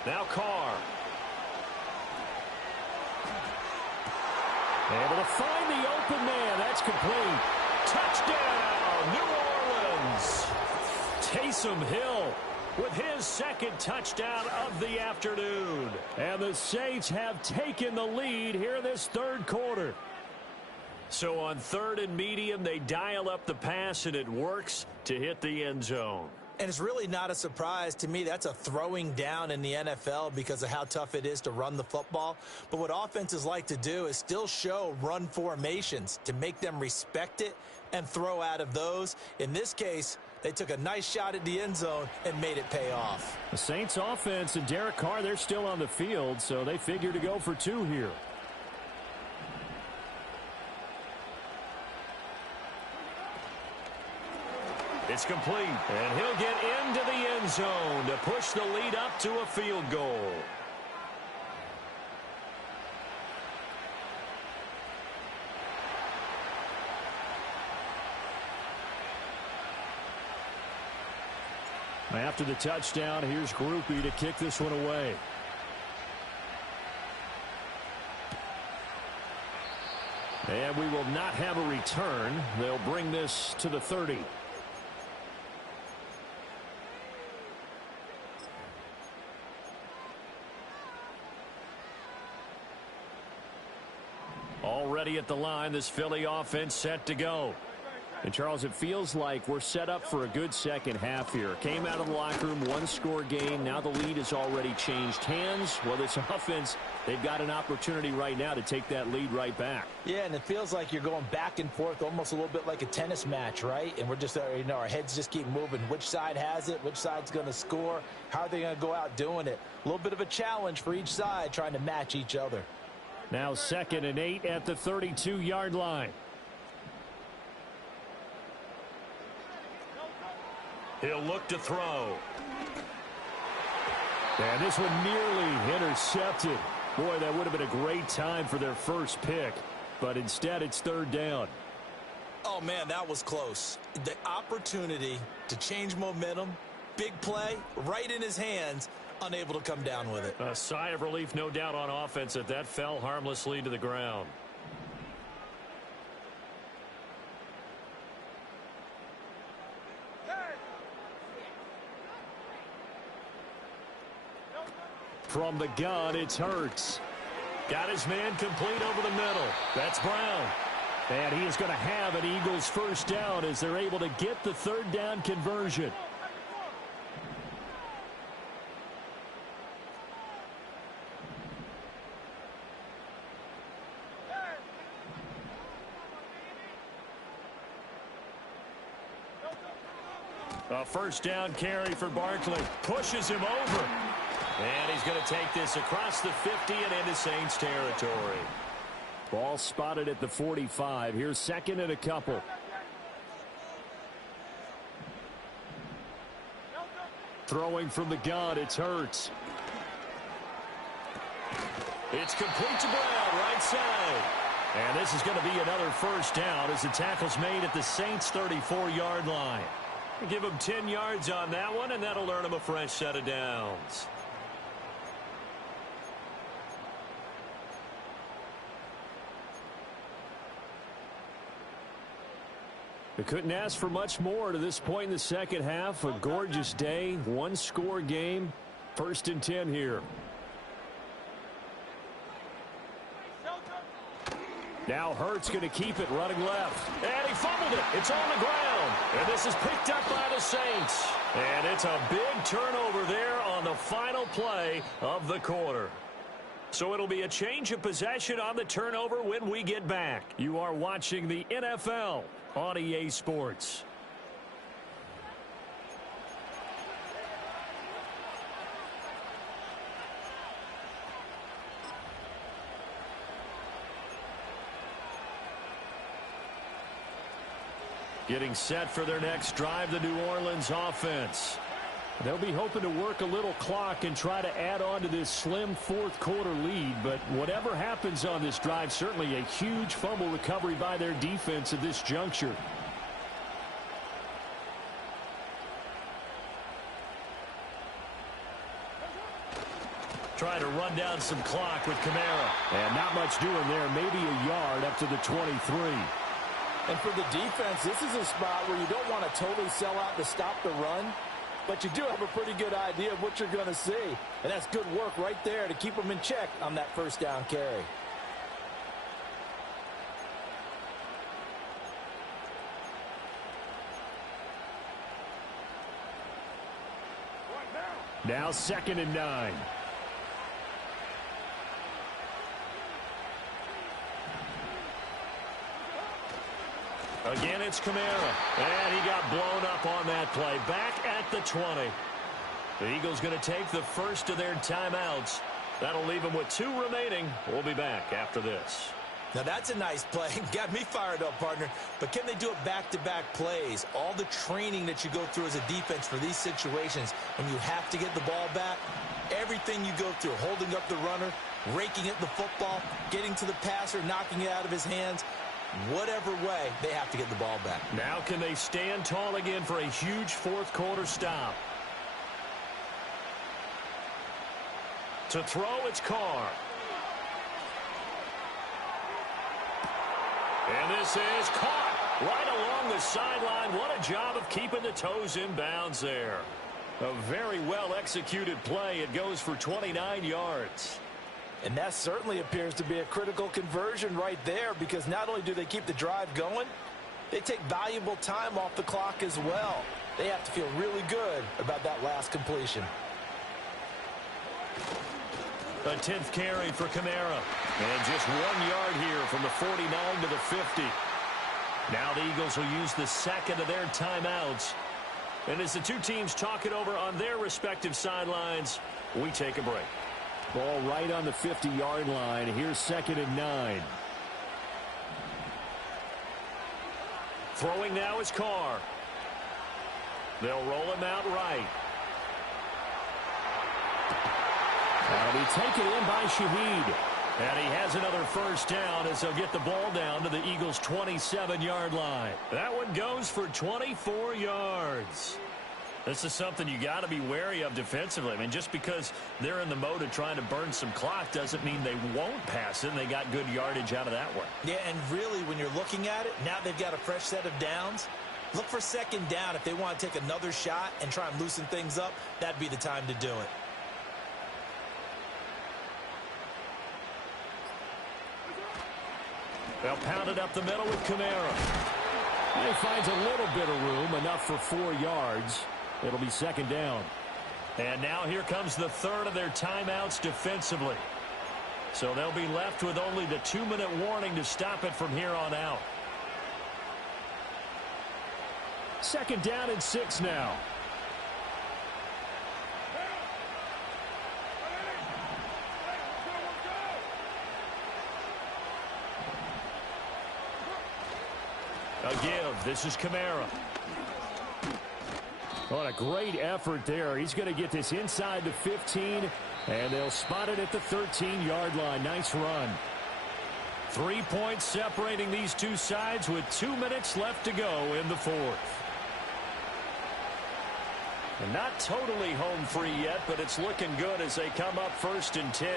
Now Carr. Able to find the open man. That's complete. Touchdown, New Orleans. Taysom Hill with his 2nd touchdown of the afternoon. And the Saints have taken the lead here in this 3rd quarter. So on 3rd and medium, they dial up the pass, and it works to hit the end zone. And it's really not a surprise to me. That's a throwing down in the NFL because of how tough it is to run the football. But what offenses like to do is still show run formations to make them respect it and throw out of those. In this case, they took a nice shot at the end zone and made it pay off. The Saints offense and Derek Carr, they're still on the field, so they figure to go for 2 here. It's complete, and he'll get into the end zone to push the lead up to a field goal. After the touchdown, here's Groupie to kick this one away. And we will not have a return. They'll bring this to the 30. Already at the line, this Philly offense set to go. And, Charles, it feels like we're set up for a good second half here. Came out of the locker room, 1-score game. Now the lead has already changed hands. Well, this offense, they've got an opportunity right now to take that lead right back. Yeah, and it feels like you're going back and forth, almost a little bit like a tennis match, right? And we're just, our heads just keep moving. Which side has it? Which side's going to score? How are they going to go out doing it? A little bit of a challenge for each side, trying to match each other. Now 2nd and 8 at the 32-yard line. He'll look to throw. And this one nearly intercepted. Boy, that would have been a great time for their first pick. But instead, it's 3rd down. Oh, man, that was close. The opportunity to change momentum, big play, right in his hands, unable to come down with it. A sigh of relief, no doubt, on offense that fell harmlessly to the ground. From the gun, it's Hurts. Got his man complete over the middle. That's Brown. And he is going to have an Eagles first down as they're able to get the 3rd down conversion. A first down carry for Barkley. Pushes him over. And he's going to take this across the 50 and into Saints territory. Ball spotted at the 45. Here's 2nd and a couple. Throwing from the gun, it's Hurts. It's complete to Brown, right side. And this is going to be another first down as the tackle's made at the Saints' 34-yard line. Give him 10 yards on that one, and that'll earn him a fresh set of downs. We couldn't ask for much more to this point in the second half. A gorgeous day, one-score game. 1st and 10 here. Now Hurts going to keep it running left. And he fumbled it. It's on the ground. And this is picked up by the Saints. And it's a big turnover there on the final play of the quarter. So it'll be a change of possession on the turnover when we get back. You are watching the NFL on EA Sports. Getting set for their next drive, the New Orleans offense. They'll be hoping to work a little clock and try to add on to this slim fourth-quarter lead. But whatever happens on this drive, certainly a huge fumble recovery by their defense at this juncture. Trying to run down some clock with Kamara. And not much doing there. Maybe a yard up to the 23. And for the defense, this is a spot where you don't want to totally sell out to stop the run, but you do have a pretty good idea of what you're going to see. And that's good work right there to keep them in check on that first down carry. Now 2nd and 9. Again, it's Kamara. And he got blown up on that play. Back at the 20. The Eagles going to take the first of their timeouts. That'll leave them with 2 remaining. We'll be back after this. Now, that's a nice play. Got me fired up, partner. But can they do it back-to-back plays? All the training that you go through as a defense for these situations, when you have to get the ball back, everything you go through, holding up the runner, raking at the football, getting to the passer, knocking it out of his hands, whatever way, they have to get the ball back. Now can they stand tall again for a huge fourth-quarter stop? To throw, it's Carr. And this is caught right along the sideline. What a job of keeping the toes in bounds there. A very well-executed play. It goes for 29 yards. And that certainly appears to be a critical conversion right there, because not only do they keep the drive going, they take valuable time off the clock as well. They have to feel really good about that last completion. A 10th carry for Kamara. And just 1 yard here from the 49 to the 50. Now the Eagles will use the second of their timeouts. And as the two teams talk it over on their respective sidelines, we take a break. Ball right on the 50-yard line. Here's 2nd and 9. Throwing now is Carr. They'll roll him out right. That'll be taken in by Shaheed. And he has another first down as they'll get the ball down to the Eagles' 27-yard line. That one goes for 24 yards. This is something you got to be wary of defensively. I mean, just because they're in the mode of trying to burn some clock doesn't mean they won't pass it, and they got good yardage out of that one. Yeah, and really, when you're looking at it, now they've got a fresh set of downs. Look for 2nd down. If they want to take another shot and try and loosen things up, that'd be the time to do it. They'll pound it up the middle with Kamara. He finds a little bit of room, enough for 4 yards. It'll be 2nd down. And now here comes the third of their timeouts defensively. So they'll be left with only the 2-minute warning to stop it from here on out. 2nd down and 6 now. A give. This is Kamara. What a great effort there. He's going to get this inside the 15, and they'll spot it at the 13-yard line. Nice run. 3 points separating these two sides with 2 minutes left to go in the fourth. And not totally home free yet, but it's looking good as they come up 1st and 10.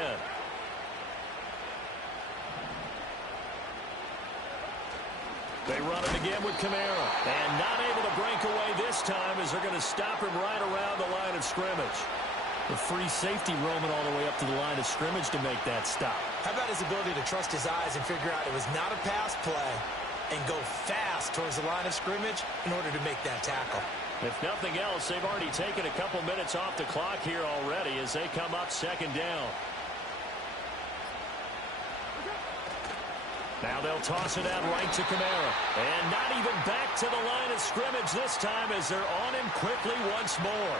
They run it again with Kamara. And not able to break away this time as they're going to stop him right around the line of scrimmage. The free safety roaming all the way up to the line of scrimmage to make that stop. How about his ability to trust his eyes and figure out it was not a pass play and go fast towards the line of scrimmage in order to make that tackle. If nothing else, they've already taken a couple minutes off the clock here already as they come up second down. Now they'll toss it out right to Kamara. And not even back to the line of scrimmage this time as they're on him quickly once more.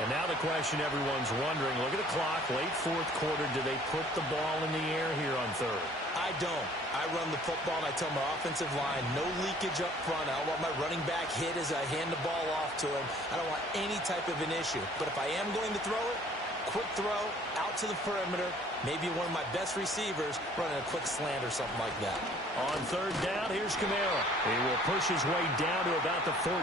And now the question everyone's wondering, look at the clock, late fourth quarter, do they put the ball in the air here on third? I don't. I run the football and I tell my offensive line, no leakage up front. I don't want my running back hit as I hand the ball off to him. I don't want any type of an issue. But if I am going to throw it, quick throw, out to the perimeter, maybe one of my best receivers running a quick slant or something like that. On third down, here's Kamara. He will push his way down to about the 14.